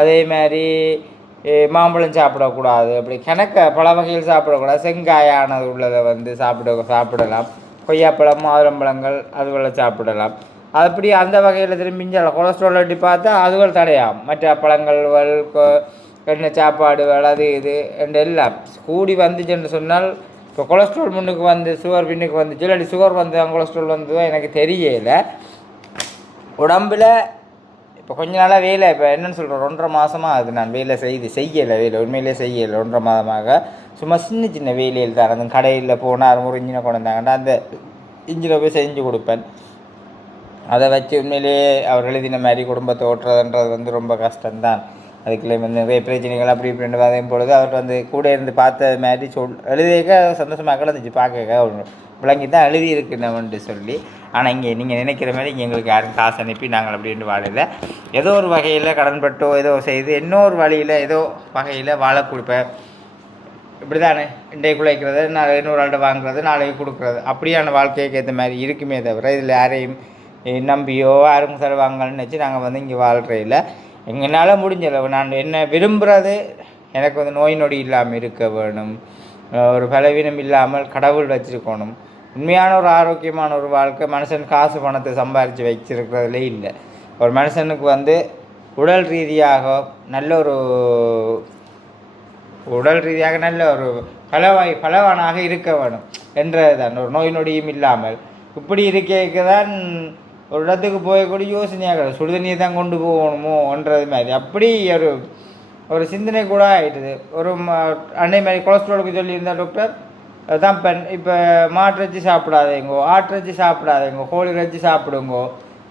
அதே மாதிரி மாம்பழம் சாப்பிடக்கூடாது, அப்படி கணக்க பல வகைகள் சாப்பிடக்கூடாது, செங்காயானது உள்ளதை வந்து சாப்பிடலாம், கொய்யாப்பழம் மாதுளம்பழங்கள் அதுகளை சாப்பிடலாம். அப்படி அந்த வகையில் திரும்பிஞ்சால கொலஸ்ட்ரால் அப்படி பார்த்தா அதுகள் தடையாம். மற்ற பழங்கள் எண்ணெய் சாப்பாடுகள் அது இது என்று எல்லாம் கூடி வந்துச்சுன்னு சொன்னால் இப்போ கொலஸ்ட்ரால் முன்னுக்கு வந்து சுகர் பின்னுக்கு வந்துச்சு, இல்லாட்டி சுகர் வந்து கொலஸ்ட்ரால் வந்து எனக்கு தெரியலை. உடம்பில் இப்போ கொஞ்ச நாளாக வேலை, இப்போ என்னென்னு சொல்கிறேன், 1.5 மாதமாக அது நான் வேலை செய்யலை, உண்மையிலே செய்யலை. 1.5 மாதமாக சும்மா சின்ன வேலையில் தான். அந்த கடையில் போனால் ஒரு இன்ஜினை கொண்டு வந்தாங்கன்னா அந்த இன்ஜினை போய் செஞ்சு கொடுப்பேன். அதை வச்சு உண்மையிலேயே அவர் எழுதின மாதிரி குடும்பத்தை ஓட்டுறதுன்றது வந்து ரொம்ப கஷ்டம்தான். அதுக்குள்ளே வந்து நிறைய பிரச்சனைகள் அப்படி இப்படின்னு வரையும் பொழுது அவர் வந்து கூட இருந்து பார்த்த மாதிரி எழுதியிருக்க சந்தோஷமாக இருந்துச்சு, பார்க்க விளங்கி தான் எழுதியிருக்குன்னு சொல்லி. ஆனால் இங்கே நீங்கள் நினைக்கிற மாதிரி இங்கே எங்களுக்கு யாரும் காசு அனுப்பி நாங்கள் அப்படின்ட்டு வாழலை. ஏதோ ஒரு வகையில் கடன்பட்டோ ஏதோ செய்து இன்னொரு வழியில் ஏதோ வகையில் வாழ கொடுப்பேன். இப்படி தானே இன்றைக்கு குழைக்கிறது, நாளை இன்னொரு ஆள்கிட்ட வாங்குறது, நாளைக்கு கொடுக்குறது, அப்படியான வாழ்க்கைக்கு ஏற்ற மாதிரி இருக்குமே தவிர இதில் யாரையும் நம்பியோ யாரும் தருவாங்கன்னு வச்சு நாங்கள் வந்து இங்கே வாழ்கிறதில்ல. எங்களால் முடிஞ்சளவு நான் என்ன விரும்புகிறது, எனக்கு வந்து நோய் நொடி இல்லாமல் இருக்க வேணும், ஒரு பலவீனம் இல்லாமல் கடவுள் வச்சுருக்கணும், உண்மையான ஒரு ஆரோக்கியமான ஒரு வாழ்க்கை. மனுஷன் காசு பணத்தை சம்பாரித்து வச்சிருக்கிறதுலே இல்லை. ஒரு மனுஷனுக்கு வந்து உடல் ரீதியாக நல்ல ஒரு பலவானாக இருக்க வேணும் என்றதுதான். ஒரு நோய் நொடியும் இல்லாமல் இப்படி இருக்க தான் ஒரு இடத்துக்கு போயக்கூடிய யோசனையாக சுடுதண்ணியை தான் கொண்டு போகணுமோன்றது மாதிரி அப்படி ஒரு சிந்தனை கூட ஆகிடுது. ஒரு அன்னை மாதிரி கொலஸ்ட்ராலுக்கு சொல்லியிருந்தா டாக்டர் தான் இப்போ மாட்டிறைச்சி சாப்பிடாதேங்கோ, ஆட்டிறைச்சி சாப்பிடாதேங்கோ, கோழி இறைச்சி சாப்பிடுங்கோ.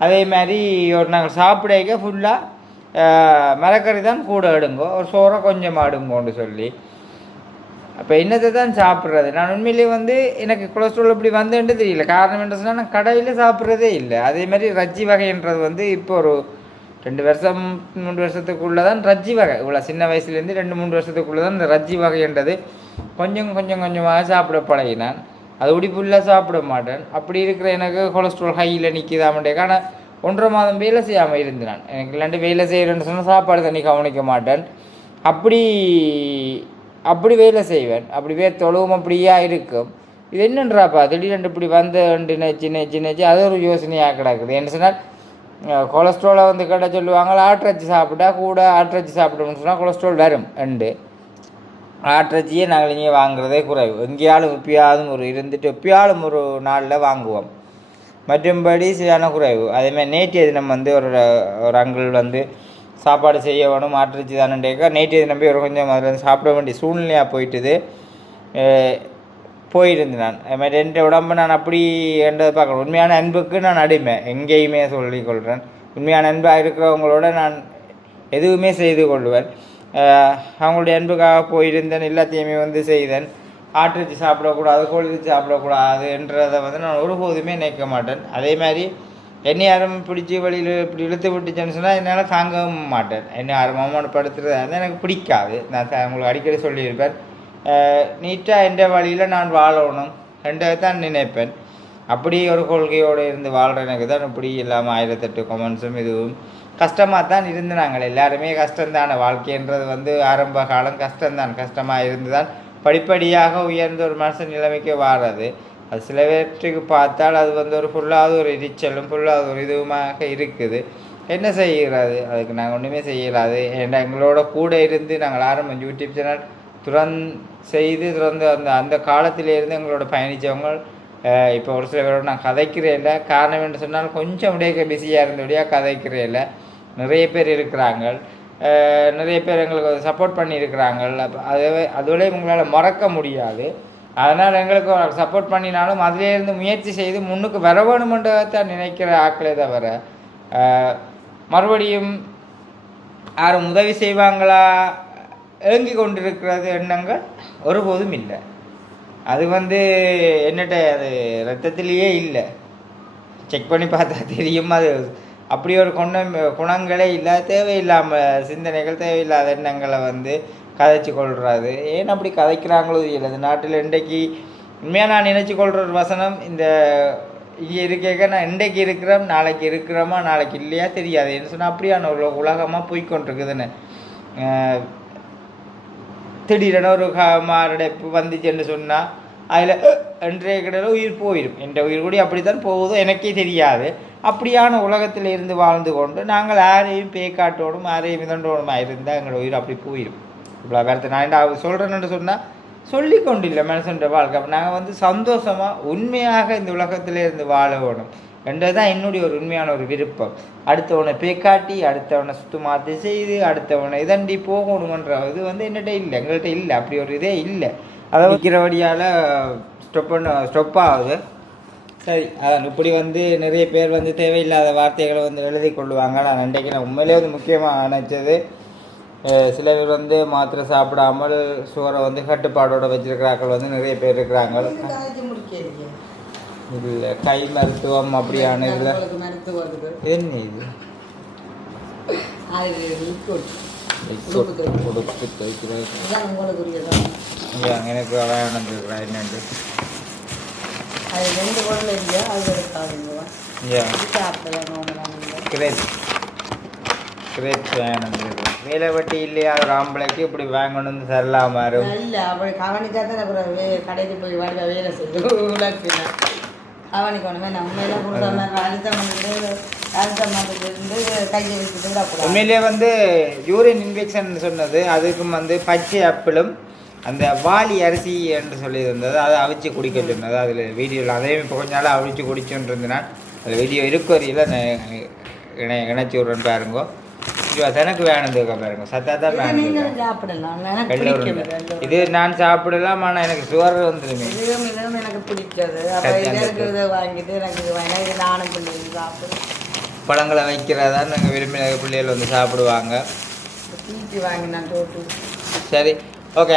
அதே மாதிரி நாங்கள் சாப்பிடக்க ஃபுல்லாக மரக்கறி தான் கூட எடுங்கோ, ஒரு சோறை கொஞ்சம் அடுங்கோன்னு சொல்லி. அப்போ என்னத்தை தான் சாப்பிட்றது? நான் உண்மையிலேயே எனக்கு கொலஸ்ட்ரால் இப்படி வந்துன்ட்டு தெரியல. காரணம் என்ன சொன்னால் நான் கடையில் சாப்பிட்றதே இல்லை. அதே மாதிரி ரஜ்ஜி வகைன்றது இப்போ ஒரு 2 வருஷம் 3 வருஷத்துக்குள்ளே தான் ரஜ்ஜி வகை, இவ்வளோ சின்ன வயசுலேருந்து 2-3 வருஷத்துக்குள்ளே தான் இந்த ரஜ்ஜி வகைன்றது கொஞ்சமாக சாப்பிட பழகினான். அது இப்படி ஃபுல்லாக சாப்பிட மாட்டேன். அப்படி இருக்கிற எனக்கு கொலஸ்ட்ரால் ஹையில் நிற்கிதாமட்டே. ஆனால் 1.5 மாதம் வேலை செய்யாமல் இருந்தேன். எனக்கு இல்லாண்டு வேலை செய்கிறேன்னு சொன்னால் சாப்பாடு தண்ணி கவனிக்க மாட்டேன். அப்படி வேலை செய்வேன். அப்படி தொழுவும் அப்படியா இருக்கும். இது என்னன்றாப்பா திடீரென்று இப்படி நினைச்சு அது ஒரு யோசனையாக கிடக்குது. என்ன சொன்னால் கொலஸ்ட்ராலை கேட்ட சொல்லுவாங்க ஆட்டிறைச்சி சாப்பிட்டா கூட ஆட்டிறைச்சி சாப்பிட்டோம்னு சொன்னால் கொலஸ்ட்ரால் வரும். ஆட்டிறைச்சியே நாங்கள் இங்கே வாங்குறதே குறைவு. எங்கேயாலும் எப்பயாலும் ஒரு நாளில் வாங்குவோம். மற்றும்படி சரியான குறைவு. அதேமாதிரி நேற்றைய தினம் ஒரு அங்கிள் சாப்பாடு செய்ய வேணும் ஆட்டிறைச்சி தானேக்கா நேற்றைய தினம் போய் கொஞ்சம் அதில் சாப்பிட வேண்டிய சூழ்நிலையாக போயிருந்தேன் நான். அதுமாதிரி என் உடம்பை நான் அப்படி என்றதை பார்க்கணும். உண்மையான அன்புக்கு நான் அடிமை, எங்கேயுமே சொல்லிக்கொள்கிறேன். உண்மையான அன்பாக இருக்கிறவங்களோட நான் எதுவுமே செய்து கொள்வேன். அவங்களுடைய அன்புக்காக போயிருந்தேன், எல்லாத்தையுமே செய்தேன். ஆட்டிறைச்சி சாப்பிடக்கூடாது, கோழி இறைச்சி சாப்பிடக்கூடாதுன்றதை நான் ஒருபோதுமே நினைக்க மாட்டேன். அதே மாதிரி என்னை யாரும் பிடிச்சி வழியில் இப்படி இழுத்து விட்டுச்சேன்னு சொன்னால் என்னால் தாங்கவும் மாட்டேன். என்னை யாரும் அவமானப்படுத்துறது எனக்கு பிடிக்காது. நான் உங்களுக்கு அடிக்கடி சொல்லியிருப்பேன், நீட்டாக எந்த வழியில் நான் வாழணும் என்றதை தான் நினைப்பேன். அப்படி ஒரு கொள்கையோடு இருந்து வாழ்கிற எனக்கு தான் இப்படி இல்லாமல் 1008 கமெண்ட்ஸும் இதுவும் கஷ்டமாக தான் இருந்து நாங்கள் எல்லாருமே கஷ்டம்தான. வாழ்க்கைன்றது ஆரம்ப காலம் கஷ்டமாக இருந்து தான் படிப்படியாக உயர்ந்த ஒரு மனுஷன் நிலைமைக்கு வாரது. அது சில பேர்த்துக்கு பார்த்தால் அது ஒரு ஃபுல்லாக ஒரு எரிச்சலும் ஃபுல்லாக ஒரு இதுவுமாக இருக்குது. என்ன செய்கிறது? அதுக்கு நாங்கள் ஒன்றுமே செய்யலாது. ஏன்னா எங்களோட கூட இருந்து நாங்கள் ஆரம்பம் யூடியூப் சேனல் துறந்து அந்த காலத்திலேருந்து எங்களோட பயணித்தவங்க இப்போ ஒரு சில பேரோட நான் கதைக்கிறேன் இல்லை. காரணம் என்று சொன்னால் கொஞ்சம் பிஸியாக இருந்தபடியாக கதைக்கிறேன் இல்லை. நிறைய பேர் இருக்கிறாங்க, நிறைய பேர் எங்களுக்கு சப்போர்ட் பண்ணியிருக்கிறாங்க. அதோட உங்களால் மறக்க முடியாது. அதனால் எங்களுக்கு சப்போர்ட் பண்ணினாலும் அதிலேருந்து முயற்சி செய்து முன்னுக்கு வர வேணுமென்றதான் நினைக்கிற ஆக்களே தவிர மறுபடியும் யாரும் உதவி செய்வாங்களா ஏங்கி கொண்டிருக்கிறது எண்ணங்கள் ஒருபோதும் இல்லை. அது என்னட்ட அது ரத்தத்திலேயே இல்லை. செக் பண்ணி பார்த்தா தெரியும். அது அப்படி ஒரு குணங்களே இல்லை. தேவையில்லாமல் சிந்தனைகள், தேவையில்லாத எண்ணங்களை கதைச்சி கொள்வது. ஏன் அப்படி கதைக்கிறாங்களோ இல்லை. இந்த நாட்டில் இன்றைக்கு உண்மையாக நான் நினச்சி கொள்கிற ஒரு வசனம், இந்த இங்கே இருக்க நான் இன்றைக்கு இருக்கிறோம், நாளைக்கு இருக்கிறோமா நாளைக்கு இல்லையா தெரியாது. என்ன சொன்னால் அப்படியான ஒரு உலகமாக போய்கொண்டிருக்குதுன்னு. திடீரென ஒரு மாரடைப்பு வந்துச்சுன்னு சொன்னால் அதில் இன்றைய கிடையாது உயிர் போயிடும். என்ற உயிர் கூட அப்படித்தான் போகுதோ எனக்கே தெரியாது. அப்படியான உலகத்தில் இருந்து வாழ்ந்து கொண்டு நாங்கள் யாரையும் பேக்காட்டோடும் யாரையும் மிதண்டோடுமா இருந்தால் எங்களோட உயிர் அப்படி போயிடும். இவ்வளோ வேறு நான் என்ன சொல்கிறேன்னு சொன்னால் சொல்லி கொண்டு இல்லை மனுஷன்ற வாழ்க்கை. அப்போ நாங்கள் சந்தோஷமாக உண்மையாக இந்த உலகத்தில் இருந்து வாழ வேணும் என்றது தான் என்னுடைய ஒரு உண்மையான ஒரு விருப்பம். அடுத்தவனை பேக்காட்டி, அடுத்தவனை சுத்தமாத்தி செய்து, அடுத்தவனை இதண்டி போகணுமன்ற இது என்னகிட்ட இல்லை, எங்கள்கிட்ட இல்லை. அப்படி ஒரு இதே இல்லை. அதை வைக்கிற வழியால் ஸ்டொப் ஆகுது. சரி, அதான் இப்படி நிறைய பேர் தேவையில்லாத வார்த்தைகளை எழுதி கொள்ளுவாங்க. நான் இன்றைக்கு உண்மையிலே முக்கியமாக நினச்சது, சில பேர் மாத்திரை சாப்பிடாமல் சோறை கட்டுப்பாடோடு வச்சிருக்கிறார்கள் நிறைய பேர் இருக்கிறாங்க. இல்லை கை மருத்துவம் அப்படியான இதில் என்ன இது எனக்கு வேணுங்கிறேன் என்னண்டு வேலை வட்டி இல்லையா ஒரு ஆம்பளைக்கு இப்படி வாங்கணும்னு சரியில்லாம இல்லை. அப்படி கவனிச்சா தான் அப்புறம் கடைக்கு போய் வேலை செய்யணும். கவனிக்கணுமே நம்ம எல்லாம் கொடுத்தோம்னா அடுத்தவங்க அடுத்த மாதத்துலேருந்து கையை வச்சுட்டு விடக்கூடாது. உண்மையிலேயே வந்து யூரின் இன்ஃபெக்ஷன் சொன்னது அதுக்கும் வந்து பச்சை ஆப்பிளும் அந்த வாளி அரிசி என்று சொல்லியிருந்தது அதை அவிச்சு குடிக்க சொன்னது. அதில் வீடியோவில் அதையும் இப்போ கொஞ்ச நாள் அவிச்சு குடிச்சுட்டு இருந்தேன். அதில் வீடியோ இருக்கறியில் இணைச்சி விட்றேன்னு பாருங்கோ. எனக்கு வேணுதுக்கா பாருங்க சத்தா தான் வேணும். இது நான் சாப்பிடலாம், ஆனால் எனக்கு சுகர் வந்துடுமே. எனக்கு பிடிச்சது வாங்கிட்டு எனக்கு நானும் பிள்ளைங்க சாப்பிடு பழங்களை வைக்கிறதா நாங்கள் விரும்பி பிள்ளைகள் வந்து சாப்பிடுவாங்க. வாங்கினான் தோட்டு. சரி ஓகே.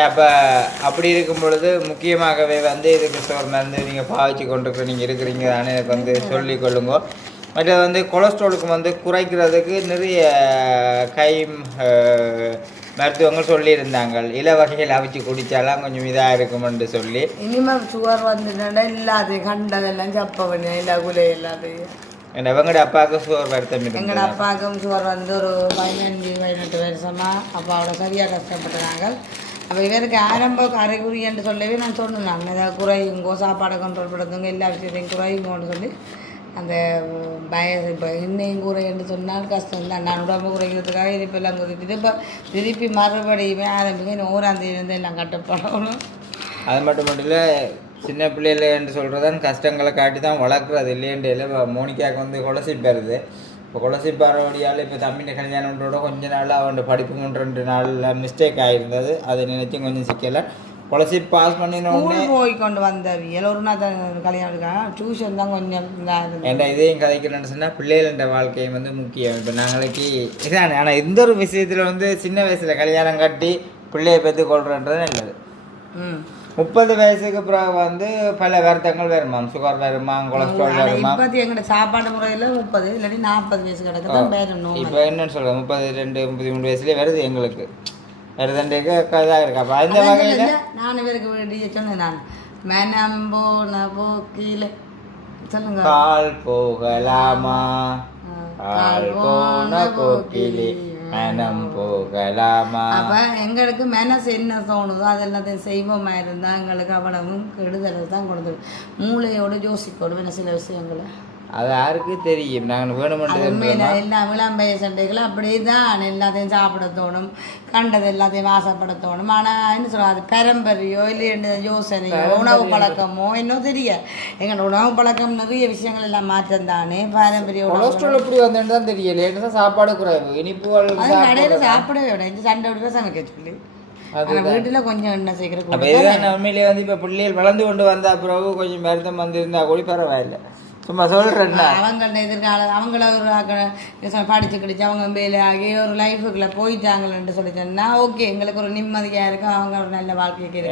அப்படி இருக்கும் பொழுது முக்கியமாகவே வந்து இதுக்கு ஸ்டோர் மருந்து நீங்கள் பாவிச்சு கொண்டு நீங்கள் இருக்கிறீங்க தானே எனக்கு வந்து சொல்லிக்கொள்ளுங்க. மற்றது வந்து கொலஸ்ட்ராலுக்கு வந்து குறைக்கிறதுக்கு நிறைய மருத்துவங்கள் சொல்லியிருந்தாங்க. இலை வகைகள் அவிச்சு குடித்தாலாம் கொஞ்சம் இதாக இருக்குமென்று சொல்லி. இனிமேல் சுகர் வந்துட்டா இல்லாது கண்டதெல்லாம் சப்ப பண்ணி எல்லா குலையும் எல்லாத்தையும். எங்களோட அப்பாவுக்கும் சுகர் வருத்தம். எங்களோட அப்பாவுக்கும் சுகர் வந்து ஒரு 15-18 வருஷமாக அப்பாவோட சரியாக கஷ்டப்பட்டுறாங்க. அப்போ இவருக்கு ஆரம்ப அறிகுறி என்று சொல்லவே நான் சொன்னேன், ஏதாவது குறையுங்கோ, சாப்பாடை கண்ட்ரோல் படுத்துங்க, எல்லா விஷயத்தையும் குறையுங்கோன்னு சொல்லி அந்த இப்போ இன்னையும் குறை என்று சொன்னால் கஷ்டம் தான். நான் உடம்பு குறைக்கிறதுக்காக இனிப்பெல்லாம் குறைச்சிட்டு இப்போ திருப்பி மறுபடியுமே ஆரம்பிக்க இன்னும் 1ஆம் தேதி எல்லாம் கட்டப்படணும். அது மட்டும் இல்லை, சின்ன பிள்ளைகள் என்று சொல்கிறதான் கஷ்டங்களை காட்டி தான் வளர்க்குறது இல்லையன்ட்டு இல்லை. இப்போ மோனிக்காவுக்கு வந்து கொலசிப்பாருது. இப்போ கொலசிப்பாரோடையால் இப்போ தம்பின கல்யாணத்தோட கொஞ்ச நாள் அவன் படிப்பு 3-2 நாளில் மிஸ்டேக் ஆகிருந்தது. அதை நினைச்சு கொஞ்சம் சிக்கலை கொலசி பாஸ் பண்ணினோடனே போய் கொண்டு வந்தவியல் ஒரு நாள் கல்யாணம் டியூஷன் தான் கொஞ்சம் என்ற இதையும் கதைக்கணும்னு சொன்னால் பிள்ளைகள வாழ்க்கையும் வந்து முக்கியம். இப்போ நாளைக்கு இதானே. ஆனால் இந்த ஒரு விஷயத்தில் வந்து சின்ன வயசில் கல்யாணம் கட்டி பிள்ளையை பெற்று கொள்றன்றது நல்லது. 30 வயசுக்கு பிறகு வந்து பல வருத்தங்கள் வருமா, சுகர் வருமா, கொலஸ்ட்ரால் வருமா. எங்களோட சாப்பாடு முறையில் 30 இல்லாட்டி 40 வயசு கிடக்குதான் பேரணும். இப்போ என்னன்னு சொல்கிறேன், 32-33 வயசுலேயே வருது எங்களுக்கு வருதுன்றதுக்கு இதாக இருக்கா. அப்போ அந்த வகையில் நான் இவருக்கு வேண்டிய சொன்னேன், நான் மேனம்போ நபோ கீழே சொல்லுங்க, கால் போகலாமா கால் போன போக்கிலே மனம் போகலாமா. அப்போ எங்களுக்கு மனசு என்ன தோணுதோ அதெல்லாத்தையும் செய்வோமா இருந்தால் எங்களுக்கு அவ்வளவும் கெடுதலை தான் கொடுத்துடும். மூளையோடு யோசிக்கணும் சில விஷயங்களை. அது யாருக்கு தெரியும். நாங்கள் வேணுமென்று எல்லா விளம்பர சண்டைகளும் அப்படியே தான் எல்லாத்தையும் சாப்பிட தோணும், கண்டது எல்லாத்தையும் வாசப்படுத்தணும். ஆனால் என்ன சொல்ல, அது பரம்பரையோ இல்லை யோசனையோ உணவு பழக்கமோ இன்னும் தெரிய எங்களோட உணவு பழக்கம் நிறைய விஷயங்கள் எல்லாம் மாற்றம் தானே. பாரம்பரிய கொலஸ்ட்ரால் எப்படி வந்தேன்னு தான் தெரியல. என்ன சாப்பாடு குறைவு, இனிப்புகள் கடையில் சாப்பிடவே விட இந்த சண்டை விட சமைக்க சொல்லி வீட்டில் கொஞ்சம் எண்ணெய் சேர்க்குறது. அப்போ இதுதான் உண்மையிலேயே வந்து இப்போ பிள்ளைகள் வளர்ந்து கொண்டு வந்த பிறகு கொஞ்சம் மருத்துவம் வந்திருந்தா கூட பரவாயில்லை. சும்மா சொல்கிறேன், அவங்கள எதிர்காலம் அவங்கள ஒரு படித்து கிடிச்சு அவங்க மேலே ஆகி ஒரு லைஃபுக்குள்ளே போயிட்டாங்களேன்னு சொல்லி சொன்னால் ஓகே, எங்களுக்கு ஒரு நிம்மதியாக இருக்கும். அவங்க ஒரு நல்ல வாழ்க்கைக்கு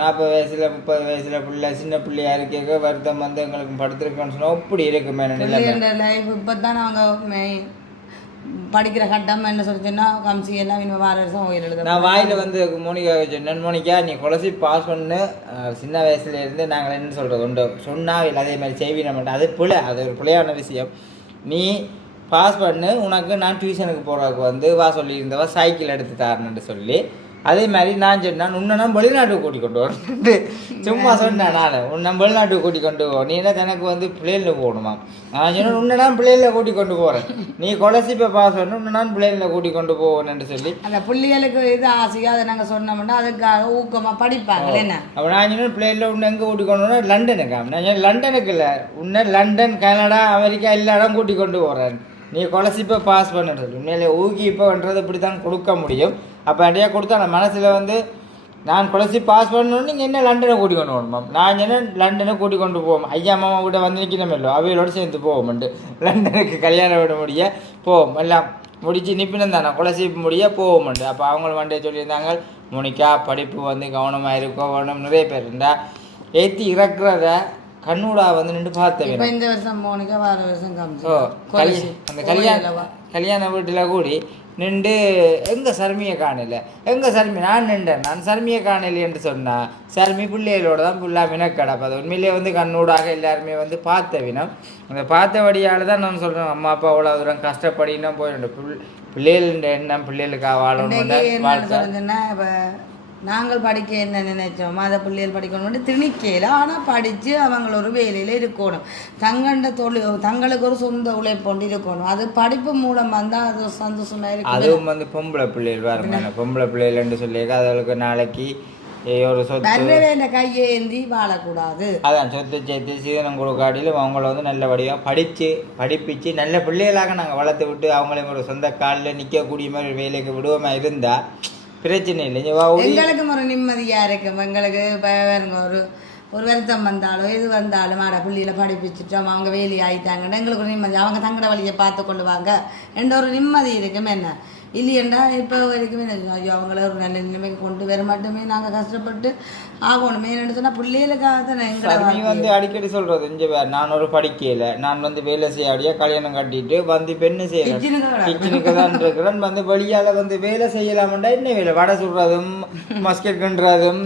40 வயசுல 30 வயசுல பிள்ளை சின்ன பிள்ளையா இருக்க வருத்தம் வந்து எங்களுக்கு படுத்திருக்கோன்னு சொன்னால் அப்படி இருக்குமே லைஃப். இப்போ தான் அவங்க படிக்கிற கட்டம் என்ன சொல்லிச்சுன்னா கம்சி எல்லாம் இன்னும் வார வருஷம் ஓயில் எழுத. நான் வாயில் வந்து மோனிகா சொன்னேன், மோனிகா நீ கொலசி பாஸ் பண்ணு, சின்ன வயசுலேருந்து நாங்கள் என்ன சொல்கிறது உண்டு சொன்னால் இல்லை அதே மாதிரி செய்வின மாட்டோம். அது பிள்ளை, அது ஒரு பிள்ளையான விஷயம். நீ பாஸ் பண்ணு, உனக்கு நான் டியூஷனுக்கு போகிறதுக்கு வந்து வா சொல்லியிருந்தவா சைக்கிள் எடுத்து தரணுன்னு சொல்லி அதே மாதிரி நான் சொன்னேன், உன்னை நான் வெளிநாட்டுக்கு கூட்டிக் கொண்டு வரேன். சும்மா சொன்னேன், நான் உன்னை வெளிநாட்டுக்கு கூட்டிக் கொண்டு போ, நீ என்ன எனக்கு வந்து பிள்ளைகளில் போகணுமா. நான் சொன்னேன், உன்னை நான் பிள்ளைகளில் கூட்டிக் கொண்டு போகிறேன், நீ கொலசிப்பை பாஸ் பண்ணு, உன்னை நான் பிள்ளைகளில் கூட்டிக் கொண்டு போவேன்னு சொல்லி அந்த பிள்ளைகளுக்கு இது ஆசையாக அதை நாங்கள் சொன்னோம்னா அதுக்காக ஊக்கமாக படிப்பாங்க. என்ன அப்போ நான் சொன்னேன், பிள்ளைகளில் உன்னை எங்கே கூட்டிக் கொண்டு போனா லண்டனுக்கு. நான் சொன்னேன், லண்டனுக்கு இல்லை, உன்னை லண்டன், கனடா, அமெரிக்கா எல்லா இடம் கூட்டிக் கொண்டு போகிறேன், நீ கொலசிப்பை பாஸ் பண்ணுன்னு சொல்லி. உண்மையிலே ஊக்கிப்போன்றது இப்படி தான் கொடுக்க முடியும். அப்போ அப்படியே கொடுத்தா நான் மனசில் வந்து நான் கொலசி பாஸ் பண்ணணுன்னு நீங்கள் என்ன லண்டனை கூட்டி கொண்டு போகணும். நான் என்ன லண்டனை கூட்டி கொண்டு போவோம், ஐயா மாமா கூட வந்து நிற்கணும் இல்லை, அவையோடு சேர்ந்து போவோம்ண்டு லண்டனுக்கு கல்யாணம் விட முடிய போவோம், எல்லாம் முடிச்சு நிப்பினம் தானே கொலசி முடிய போவோம்ண்டு. அப்போ அவங்களும் வண்டியை சொல்லியிருந்தாங்க, மோனிகா படிப்பு வந்து கவனமாக இருக்கோ வேணும். நிறைய பேர் இருந்தா ஏற்றி இறக்குறத கண்ணூடா வந்து நின்று பார்த்தேன். இந்த வருஷம் மோனிகா வார வருஷம் அந்த கல்யாண வீட்டில் கூடி நின்று எங்கள் சர்மியை காணலை, எங்கள் சர்மி நான் நின்றேன், நான் சர்மியை காணலை என்று சொன்னால் சர்மி பிள்ளைகளோட தான் ஃபுல்லாக வினக்கடப்பா. அது உண்மையிலே வந்து கண்ணூடாக எல்லாருமே வந்து பார்த்த வினம். அந்த பார்த்தபடியால் தான் நான் சொல்கிறேன், அம்மா அப்பா அவ்வளோ தூரம் கஷ்டப்படினா போயிடும். பிள்ளைகள எண்ணம் பிள்ளைகளுக்காக வாழணும். இப்போ நாங்கள் படிக்க என்ன நினைச்சோம் அதை பிள்ளைகள் படிக்கணும்னு திணிக்கையில் ஆனால் படித்து அவங்கள ஒரு வேலையில் இருக்கணும் தங்கண்ட தங்களுக்கு ஒரு சொந்த உழைப்பொண்டு இருக்கணும் அது படிப்பு மூலம் வந்தால் அது சந்தோஷமாக இருக்கும். அதுவும் வந்து பொம்பளை பிள்ளைகள் பாருங்க பொம்பளை பிள்ளைகள்னு சொல்லியிருக்க அதுகளுக்கு நாளைக்கு ஒரு சொத்து கையேந்தி வாழக்கூடாது. அதான் சொத்து சேர்த்து சீதனம் கொடுக்காட்டிலும் அவங்கள வந்து நல்லபடியாக படிப்பிச்சு நல்ல பிள்ளைகளாக நாங்கள் வளர்த்து விட்டு அவங்களையும் ஒரு சொந்த காலில் நிற்கக்கூடிய மாதிரி வேலைக்கு விடுவோமா இருந்தால் பிரச்சனை இல்லை. எங்களுக்கு ஒரு நிம்மதியாக இருக்கும். எங்களுக்கு ஒரு வருத்தம் வந்தாலும் எது வந்தாலும் மாட பிள்ளையில படிப்பிச்சுட்டோம் அவங்க வேலி ஆகிட்டாங்கன்னா எங்களுக்கு ஒரு நிம்மதி அவங்க தங்கட வழியை பார்த்து கொண்டு வாங்க என்ற ஒரு நிம்மதி இருக்கும். என்ன இல்லையண்டா இப்போ வரைக்குமே ஐயோ அவங்கள ஒரு நல்ல நிலைமைக்கு கொண்டு வர மட்டுமே நாங்கள் கஷ்டப்பட்டு ஆகணுமே என்னன்னு சொன்னால் பிள்ளைகளுக்காக தானே நீ வந்து அடிக்கடி சொல்கிறது இங்கே நான் ஒரு படிக்கையில் நான் வந்து வேலை செய்யாடியா கல்யாணம் கட்டிட்டு வந்து பெண்ணு செய்யறேன் கிச்சனுக்கு தான் இருக்கிறேன் வந்து வெளியால் வந்து வேலை செய்யலாம்டா என்ன வேலை வடை சுடுறதும் மஸ்கெட் கிண்டுறதும்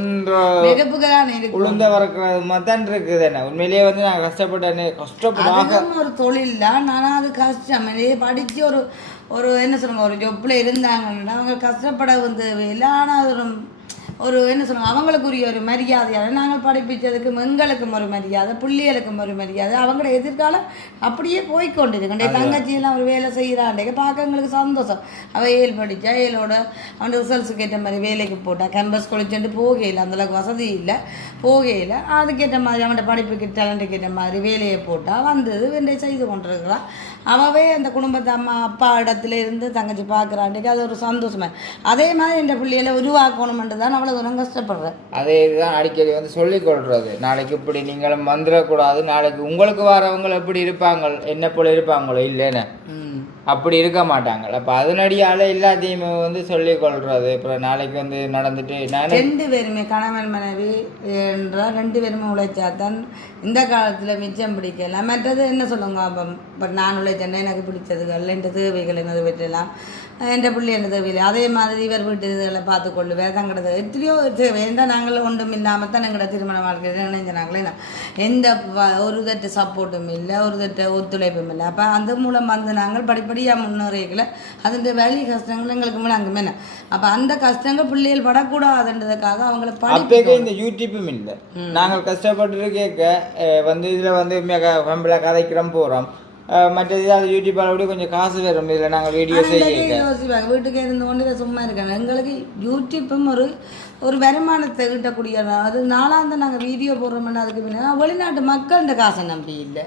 உளுந்த வறக்கிறதும் தான் இருக்குது என்ன உண்மையிலேயே வந்து நான் கஷ்டப்பட்டு ஒரு தொழில் தான் ஆனால் அது கஷ்டம் படித்து ஒரு என்ன சொல்லுங்க ஒரு ஜொப்பில் இருந்தாங்கன்னா அவங்க கஷ்டப்பட வந்து இல்லை ஆனால் ஒரு என்ன சொல்லுவாங்க அவங்களுக்குரிய ஒரு மரியாதையாக நாங்கள் படிப்பிச்சதுக்கு எங்களுக்கும் ஒரு மரியாதை பிள்ளைகளுக்கும் ஒரு மரியாதை அவங்களோட எதிர்காலம் அப்படியே போய்கொண்டிருக்கேன். தங்கச்சியெல்லாம் ஒரு வேலை செய்கிறாண்டே பார்க்க எங்களுக்கு சந்தோஷம். அவள் ஏழு படித்தா ஏழோட அவன் ரிசல்ட்ஸுக்கு ஏற்ற மாதிரி வேலைக்கு போட்டால் கேம்பஸ் கொலிச்சுட்டு போகையில் அந்தளவுக்கு வசதி இல்லை போகையில் அதுக்கேற்ற மாதிரி அவனோட படிப்புக்கு டேலண்ட்டுக்கு ஏற்ற மாதிரி வேலையை போட்டால் வந்தது வேண்டிய செய்து கொண்டிருக்கிறான். அவவே அந்த குடும்பத்தை அம்மா அப்பா இடத்துல இருந்து தங்கச்சி பார்க்குறான்ட்டுக்கு அது ஒரு சந்தோஷமாக அதே மாதிரி இந்த பிள்ளைகளை உருவாக்கணுமென்று தான் அவ்வளோ தூரம் கஷ்டப்படுறேன். அதே இதுதான் அடிக்கடி வந்து சொல்லிக் கொள்றது நாளைக்கு இப்படி நீங்களும் வந்துடக்கூடாது நாளைக்கு உங்களுக்கு வரவங்க எப்படி இருப்பாங்க என்ன போல இருப்பாங்களோ இல்லைன்னு அப்படி இருக்க மாட்டாங்க. அப்போ அதனடியால் எல்லாத்தையுமே வந்து சொல்லிக் கொள்றது அப்புறம் நாளைக்கு வந்து நடந்துட்டு நான் 2 பேருமே கணவன் மனைவி என்றால் 2 பேருமே உழைச்சாதான் இந்த காலத்தில் மிச்சம் பிடிக்கலாம். மற்றது என்ன சொல்லுங்க அப்போ பட் நான் உழைச்சேன்னா எனக்கு பிடிச்சதுகள் என் தேவைகள் என்னது வெட்டலாம் என் பிள்ளை என்ன தேவையில்லை அதே மாதிரி இவர் வீட்டு இதுகளை பார்த்து கொள்ளுவேன் தங்களது எத்தனையோ தேவை எந்த நாங்கள் ஒன்றும் இல்லாமல் தான் எங்களோட திருமண வாழ்க்கையில் நினைஞ்சாங்களே எந்த ஒரு தட்டு சப்போர்ட்டும் இல்லை ஒரு தட்டு ஒத்துழைப்பும் இல்லை. அப்போ அந்த மூலம் வந்து நாங்கள் படிப்படியாக முன்னேறிக்கல அதோட வேலை கஷ்டங்கள் எங்களுக்கு முன்னாங்குமே என்ன அப்போ அந்த கஷ்டங்கள் பிள்ளைகள் படக்கூடாதுன்றதுக்காக அவங்கள படிக்க இந்த யூடியூப்பும் இல்லை நாங்கள் கஷ்டப்பட்டு கேட்க வந்து இதில் வந்து ஃபேமிலியாக கதைக்கிறோம் போகிறோம் மற்றது அது யூடியூப்பால் கூட கொஞ்சம் காசு வரும் இதில் நாங்கள் வீடியோ யோசிப்பாங்க வீட்டுக்கு இருந்து கொண்டு சும்மா இருக்காங்க. எங்களுக்கு யூடியூப்பும் ஒரு வருமானத்தை கிட்டக்கூடிய அது நாளாந்த நாங்கள் வீடியோ போடுறோம்னா அதுக்கு பின்னா வெளிநாட்டு மக்கள் இந்த காசை நம்பி இல்லை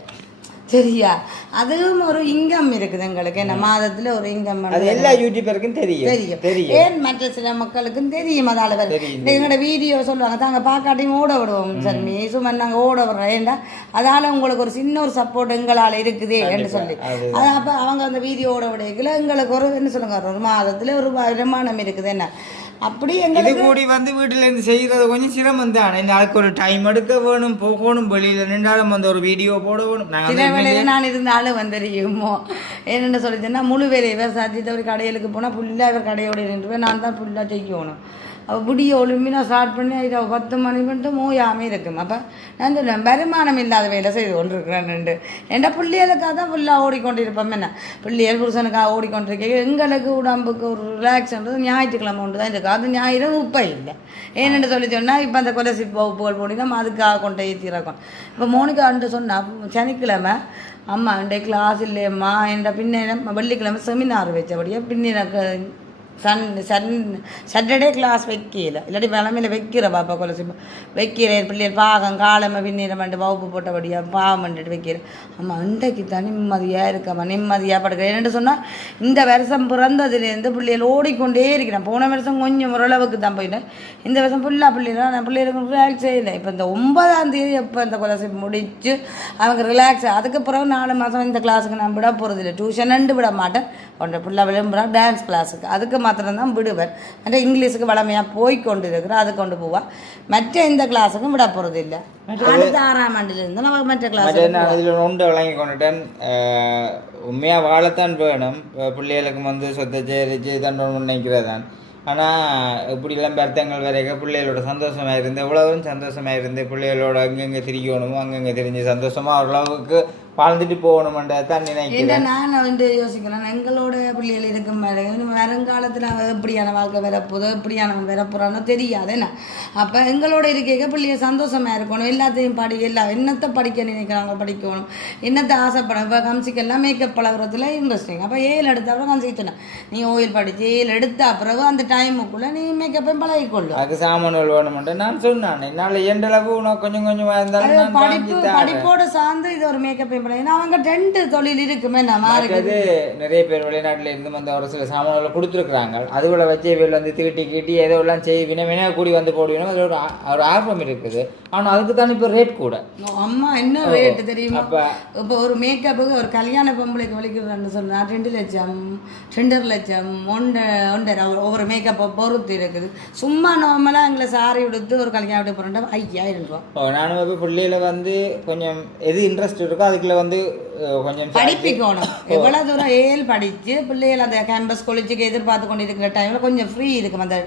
சரியா அதுவும் ஒரு இன்கம் இருக்குது எங்களுக்கு என்ன மாதத்தில் ஒரு இன்கம் எல்லா யூடியூபருக்கும் தெரியும் ஏன் மற்ற சில மக்களுக்கும் தெரியும் அதால் எங்களோட வீடியோ சொல்லுவாங்க தாங்க பார்க்காட்டியும் ஓட விடுவோம் சரி சும்மா நாங்கள் ஓட விடுறோம் ஏன்டா அதால் உங்களுக்கு ஒரு சின்ன ஒரு சப்போர்ட் எங்களால் இருக்குது என்று சொல்லி அது அப்போ அவங்க அந்த வீடியோ ஓட விடையில எங்களுக்கு ஒரு என்ன சொல்லுங்க ஒரு மாதத்தில் ஒரு வருமானம் இருக்குது என்ன அப்படி எங்களுக்கு கூடி வந்து வீட்டில் இருந்து செய்கிறது கொஞ்சம் சிரமம் தான் அதுக்கு ஒரு டைம் எடுக்க வேணும் போகணும் வெளியில் நின்றாலும் வந்து ஒரு வீடியோ போட வேணும் சில வேலையில் நான் இருந்தாலும் வந்துடுமோ என்னென்ன சொல்லிச்சேன்னா முழு வேலையை விவசாயத்தை ஒரு கடைகளுக்கு போனால் ஃபுல்லாக இவர் கடையோட நின்று நான் தான் ஃபுல்லாக செய்யணும் விடிய ஒழும்பி நான் ஸ்டார்ட் பண்ணி 10 மணி பண்ணிட்டு மூயாமே இருக்கும். அப்போ நான் சொல்லுவேன் வருமானம் இல்லாத வேலை செய்து கொண்டிருக்கிறேன் என் பிள்ளைகளுக்காக தான் ஃபுல்லாக ஓடிக்கொண்டிருப்போம் என்ன பிள்ளைகள் புருஷனுக்காக ஓடிக்கொண்டிருக்கேன் எங்களுக்கு உடம்புக்கு ஒரு ரிலாக்ஸ்ன்றது ஞாயிற்றுக்கிழமை ஒன்று தான் இருக்குது அது ஞாயிறு உப்பை இல்லை ஏன்னு சொல்லி சொன்னால் இப்போ அந்த கொலசிப் வகுப்புகள் போனீங்கன்னா அதுக்காக கொண்டு ஏற்றிருக்கோம். இப்போ மோனிகான்ட்டு சொன்னால் சனிக்கிழமை அம்மா என் கிளாஸ் இல்லையம்மா என்ற பின்ன வெள்ளிக்கிழமை செமினார் வச்சபடியே பின்ன சட்டர்டே கிளாஸ் வைக்கல இல்லாட்டி கிழமையில் வைக்கிற பாப்பா கொலசி வைக்கிறேன் பிள்ளைகள் பாகம் காலமை பின்னிடம் பண்ணிட்டு வகுப்பு போட்டபடியாக பாவம் பண்ணிட்டு வைக்கிறேன் அம்மா இன்றைக்கு தான் நிம்மதியாக இருக்கம்மா நிம்மதியாக படுக்கிறேன் என்னென்னு சொன்னால் இந்த வருஷம் பிறந்ததுலேருந்து பிள்ளைகள் ஓடிக்கொண்டே இருக்கிறேன். போன வருஷம் கொஞ்சம் ஓரளவுக்கு தான் போயிட்டேன் இந்த வருஷம் ஃபுல்லாக பிள்ளைகள் நான் பிள்ளைகளுக்கு ரிலாக்ஸ் செய்யலை. இப்போ இந்த 9ஆம் தேதி எப்போ இந்த கொலசி முடித்து அவங்க ரிலாக்ஸ் அதுக்கு பிறகு 4 மாதம் இந்த கிளாஸுக்கு நான் விட போகிறதில்லை டியூஷன் விட மாட்டேன் ஒன்றை ஃபுல்லாக விளம்புறேன் டான்ஸ் கிளாஸுக்கு அதுக்கு மாத்திரம்தான் விடுவேன். மற்ற இங்கிலீஷுக்கு வளமையாக போய் கொண்டு இருக்கிறேன் அது கொண்டு போவான் மற்ற இந்த கிளாஸுக்கும் விட போகிறது இல்லை. அடுத்த 6ஆம் ஆண்டிலிருந்து நம்ம மற்ற கிளாஸ் இதில் ஒன்று வழங்கி கொண்டுட்டேன். உண்மையாக வாழத்தான் வேணும் பிள்ளைகளுக்கு வந்து சொத்தை சேரிச்சு தண்டோன்னு நினைக்கிறதான். ஆனால் இப்படிலாம் பெருத்தங்கள் வரைக்கும் பிள்ளைகளோட சந்தோஷமாக இருந்து எவ்வளவும் சந்தோஷமாக இருந்து பிள்ளைகளோட அங்கங்கே திரிக்கணும் அங்கங்கே திரிஞ்சு சந்தோஷமாக ஓரளவுக்கு வாழ்ந்துட்டு போகணுமென்ற தான் நினைக்கிறேன். நான் வந்து யோசிக்கிறேன் எங்களோட பிள்ளைகள் இருக்கும் வருங்காலத்தில் எப்படியான வாழ்க்கை வரப்போதோ எப்படியான வரப்போறானோ தெரியாது என்ன. அப்போ எங்களோட இருக்க பிள்ளைய சந்தோஷமா இருக்கணும், எல்லாத்தையும் என்னத்தை படிக்க நினைக்கிறாங்க படிக்கணும், என்னத்தை ஆசைப்படும். இப்போ கம்சிக்கெல்லாம் மேக்கப் பழகுறதுல இன்ட்ரெஸ்டிங். அப்போ ஏழு எடுத்த அப்புறம் கம்சிக்கு சொன்னேன் நீ ஓயில் படிச்சு ஏழு எடுத்த பிறகு அந்த டைமுக்குள்ளே நீ மேக்கப்பையும் பழகிக்கொள்ளும். அது சாமான்கள் வேணுமென்று நான் சொன்னேன். என்னால் எந்தளவு உனக்கு கொஞ்சம் கொஞ்சமாக இருந்தாலும் படிப்போட சார்ந்து இது ஒரு மேக்கப்பையும் அவங்க 2 தொழில் இருக்குமே. அது நிறைய பேர் வெளிநாட்டில் இருந்து வந்து ஒரு சில சாமான்களை கொடுத்துருக்குறாங்க. அதுகளை வச்சு இவள் வந்து தீட்டி ஏதோ எல்லாம் செய்வினா வினா கூடி வந்து போடுவினோம். அது ஒரு ஆர்வம் இருக்குது. ஆனால் அதுக்கு தான் இப்போ ரேட் கூட. அம்மா என்ன ரேட்டு தெரியுமா? இப்போ ஒரு மேக்கப்புக்கு ஒரு கல்யாண பொம்பளைக்கு வலிக்கிறேன்னு சொன்னா 2 லட்சம் 2.5 லட்சம் 1.5 ஒவ்வொரு மேக்கப்பை பொறுத்து இருக்குது. சும்மா நார்மலாக எங்களை சாரி எடுத்து ஒரு கல்யாணம் எடுத்து போகிறோம் 5000 ரூபா. நானும் இப்போ பிள்ளையில வந்து கொஞ்சம் எது இன்ட்ரெஸ்ட் இருக்கோ அதுக்குள்ள வந்து கொஞ்சம் படிப்பிக்கணும். எவ்வளவு தூரம் ஏல் படிச்சு பிள்ளைகள் அந்த கேம்பஸ் காலேஜுக்கு எதிர்பார்த்து கொண்டு இருக்கிற டைம்ல கொஞ்சம் ஃப்ரீ இருக்கும், அந்த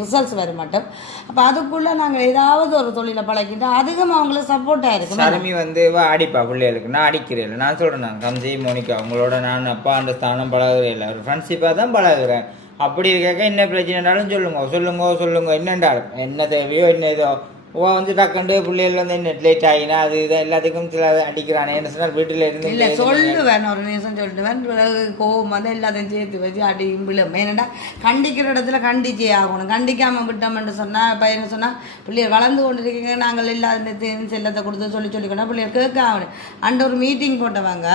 ரிசல்ட்ஸ் வர மாட்டோம். அப்போ அதுக்குள்ள நாங்கள் ஏதாவது ஒரு தொழிலை பழகிட்டு அதிகமாக அவங்களுக்கு சப்போர்ட்டாக இருக்கும். சாமி வந்து அடிப்பா பிள்ளைகளுக்கு நான் அடிக்கிறேன். நான் சொல்கிறேன் நான் கம்சி மோனிகா அவங்களோட நான் அப்பா அந்த ஸ்தானம் பழகுறேன் இல்லை, ஒரு ஃப்ரெண்ட்ஷிப்பாக தான் பழகுறேன். அப்படி இருக்க என்ன பிரச்சனைனாலும் சொல்லுங்க என்னென்றாலும் என்ன தேவையோ என்ன ஏதோ வந்து டக்கண்டு பிள்ளைகள் வந்து என்ன லேட் ஆகினா அது இதை எல்லாத்துக்கும் சில அடிக்கிறானே என்ன சொன்னால் வீட்டில் இருந்து இல்லை சொல்லுவேன் ஒரு நிமிஷம் சொல்லிட்டுவேன். கோவம் வந்து எல்லாத்தையும் சேர்த்து வச்சு அடியும் விழும். ஏன்னா கண்டிக்கிற இடத்துல கண்டிச்சே ஆகணும். கண்டிக்காமல் விட்டோம்னு சொன்னால் இப்போ என்ன சொன்னால் பிள்ளைகள் வளர்ந்து கொண்டு இருக்கீங்க நாங்கள் இல்லாத செல்லத்தை கொடுத்து சொல்லிக்கணும் பிள்ளைகள் கேட்க ஆகணும். அண்ட் ஒரு மீட்டிங் போட்டவங்க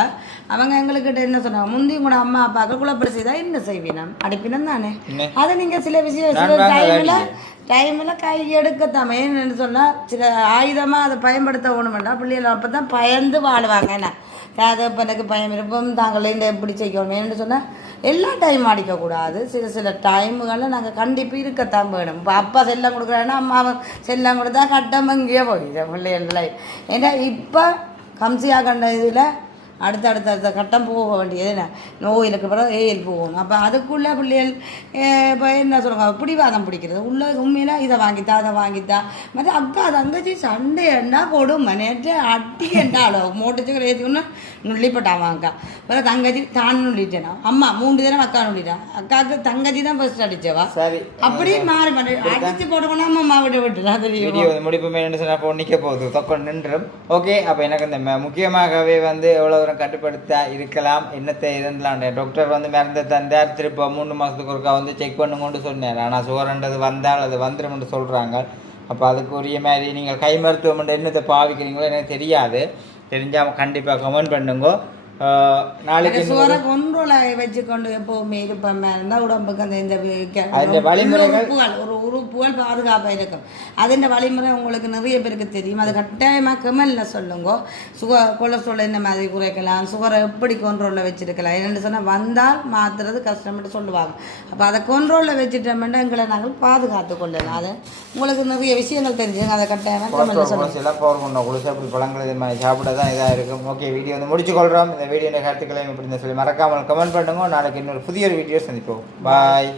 அவங்க எங்கள்கிட்ட என்ன சொன்னாங்க முந்தி கூட அம்மா அப்பாவுக்கு குழப்படி செய்தால் என்ன செய்வினம் அடிப்பினம் தானே. அதை நீங்கள் சில விஷயம் டைமில் கை எடுக்கத்தாமே என்னன்னு சொன்னால் சில ஆயுதமாக அதை பயன்படுத்த வேணுமெண்டா பிள்ளைகள் அப்போ தான் பயந்து வாழுவாங்க. என்ன எனக்கு பயம் இருப்போம் தாங்கள் இந்த எப்படி செய்யணும் ஏன்னு சொன்னால் எல்லா டைம் அடிக்கக்கூடாது. சில டைமுகளில் நாங்கள் கண்டிப்பாக இருக்கத்தான் வேணும். இப்போ அப்பா செல்லம் கொடுக்குறாங்கன்னா அம்மாவை செல்லம் கொடுத்தா கட்டம் எங்கேயோ போயிடுது பிள்ளைகள். ஏன்னா இப்போ கம்சியாக கண்ட இதில் அடுத்த கட்டம் போக வேண்டியது என்ன நோயிலுக்கு பிறகு ஏஎல் போகணும். அப்போ அதுக்குள்ளே பிள்ளைகள் இப்போ என்ன சொல்லுவாங்க பிடிவாதம் பிடிக்கிறது உள்ள உண்மையில இதை வாங்கித்தா அதை வாங்கித்தா மற்ற அக்கா தங்கச்சி சண்டை என்ன கொடுமை நேற்று அட்டி என்றாலோ மோட்டச்சுக்கிற ஏற்றிக்கணும் நுள்ளிப்பட்டாவாங்க அக்கா தங்கச்சி தான் நுள்ளிட்டேனா அம்மா 3 தினம் அக்கா நுள்ளிட்டான் அக்காவுக்கு தங்கச்சி தான் ஃபர்ஸ்ட் அடிச்சவா. சரி அப்படியே மாறி பண்ணி அடிச்சு போட்டோம்னா அம்மா விட்டுலாம் தெரியும் முடிப்பு மேலே சொன்னால் பொண்ணிக்க போகுது தொக்கம் நின்றும். ஓகே அப்போ எனக்கு இந்த முக்கியமாகவே வந்து எவ்வளோ கட்டுப்படுத்த இருக்கலாம் என்னத்தை இதெல்லாம் டாக்டர் வந்து மருந்து தந்தார் திருப்ப 3 மாதத்துக்கு ஒருக்கா வந்து செக் பண்ணுங்கன்னு சொன்னார். ஆனால் சுகர்ன்றது வந்தால் அது வந்துடும் சொல்கிறாங்க. அப்போ அதுக்கு உரிய மாதிரி நீங்கள் கை மருத்துவம் என்னத்தை பாவிக்கிறீங்களோ எனக்கு தெரியாது. தெரிஞ்சால் கண்டிப்பாக கமெண்ட் பண்ணுங்க. நாளைக்கு சுவரை கொண்டோல வச்சுக்கொண்டு எப்போவுமே இருப்போமே இருந்தால் உடம்புக்கு அந்த இந்த ஒரு உறுப்புகள் பாதுகாப்பாக இருக்கும். அதின் வழிமுறை உங்களுக்கு நிறைய பேருக்கு தெரியும். அது கட்டாயமாக கமெண்ட்ல சொல்லுங்க. கொலஸ்ட்ரால் என்ன மாதிரி குறைக்கலாம், சுகரை எப்படி கண்ட்ரோலில் வச்சுருக்கலாம். என்னென்னு சொன்னால் வந்தால் மாற்றுறது கஷ்டம்ட்டு சொல்லுவாங்க. அப்போ அதை கண்ட்ரோலில் வச்சுட்டோம்னா எங்களை நாங்கள் பாதுகாத்து கொள்ளலாம். அது உங்களுக்கு நிறைய விஷயங்கள் தெரிஞ்சுங்க. அதை கட்டாயமாக கமெண்ட்ல சொல்லுங்கள். பழங்கள் இது மாதிரி சாப்பிட தான் இதாக இருக்கும். ஓகே வீடியோ வந்து முடிச்சுக்கொள்கிறோம். வீடியோ கருத்துக்களை இப்படி சொல்லி மறக்காமல் கமெண்ட் பண்ணுங்க. நாளைக்கு இன்னொரு புதிய வீடியோ சந்திப்போம். பாய்.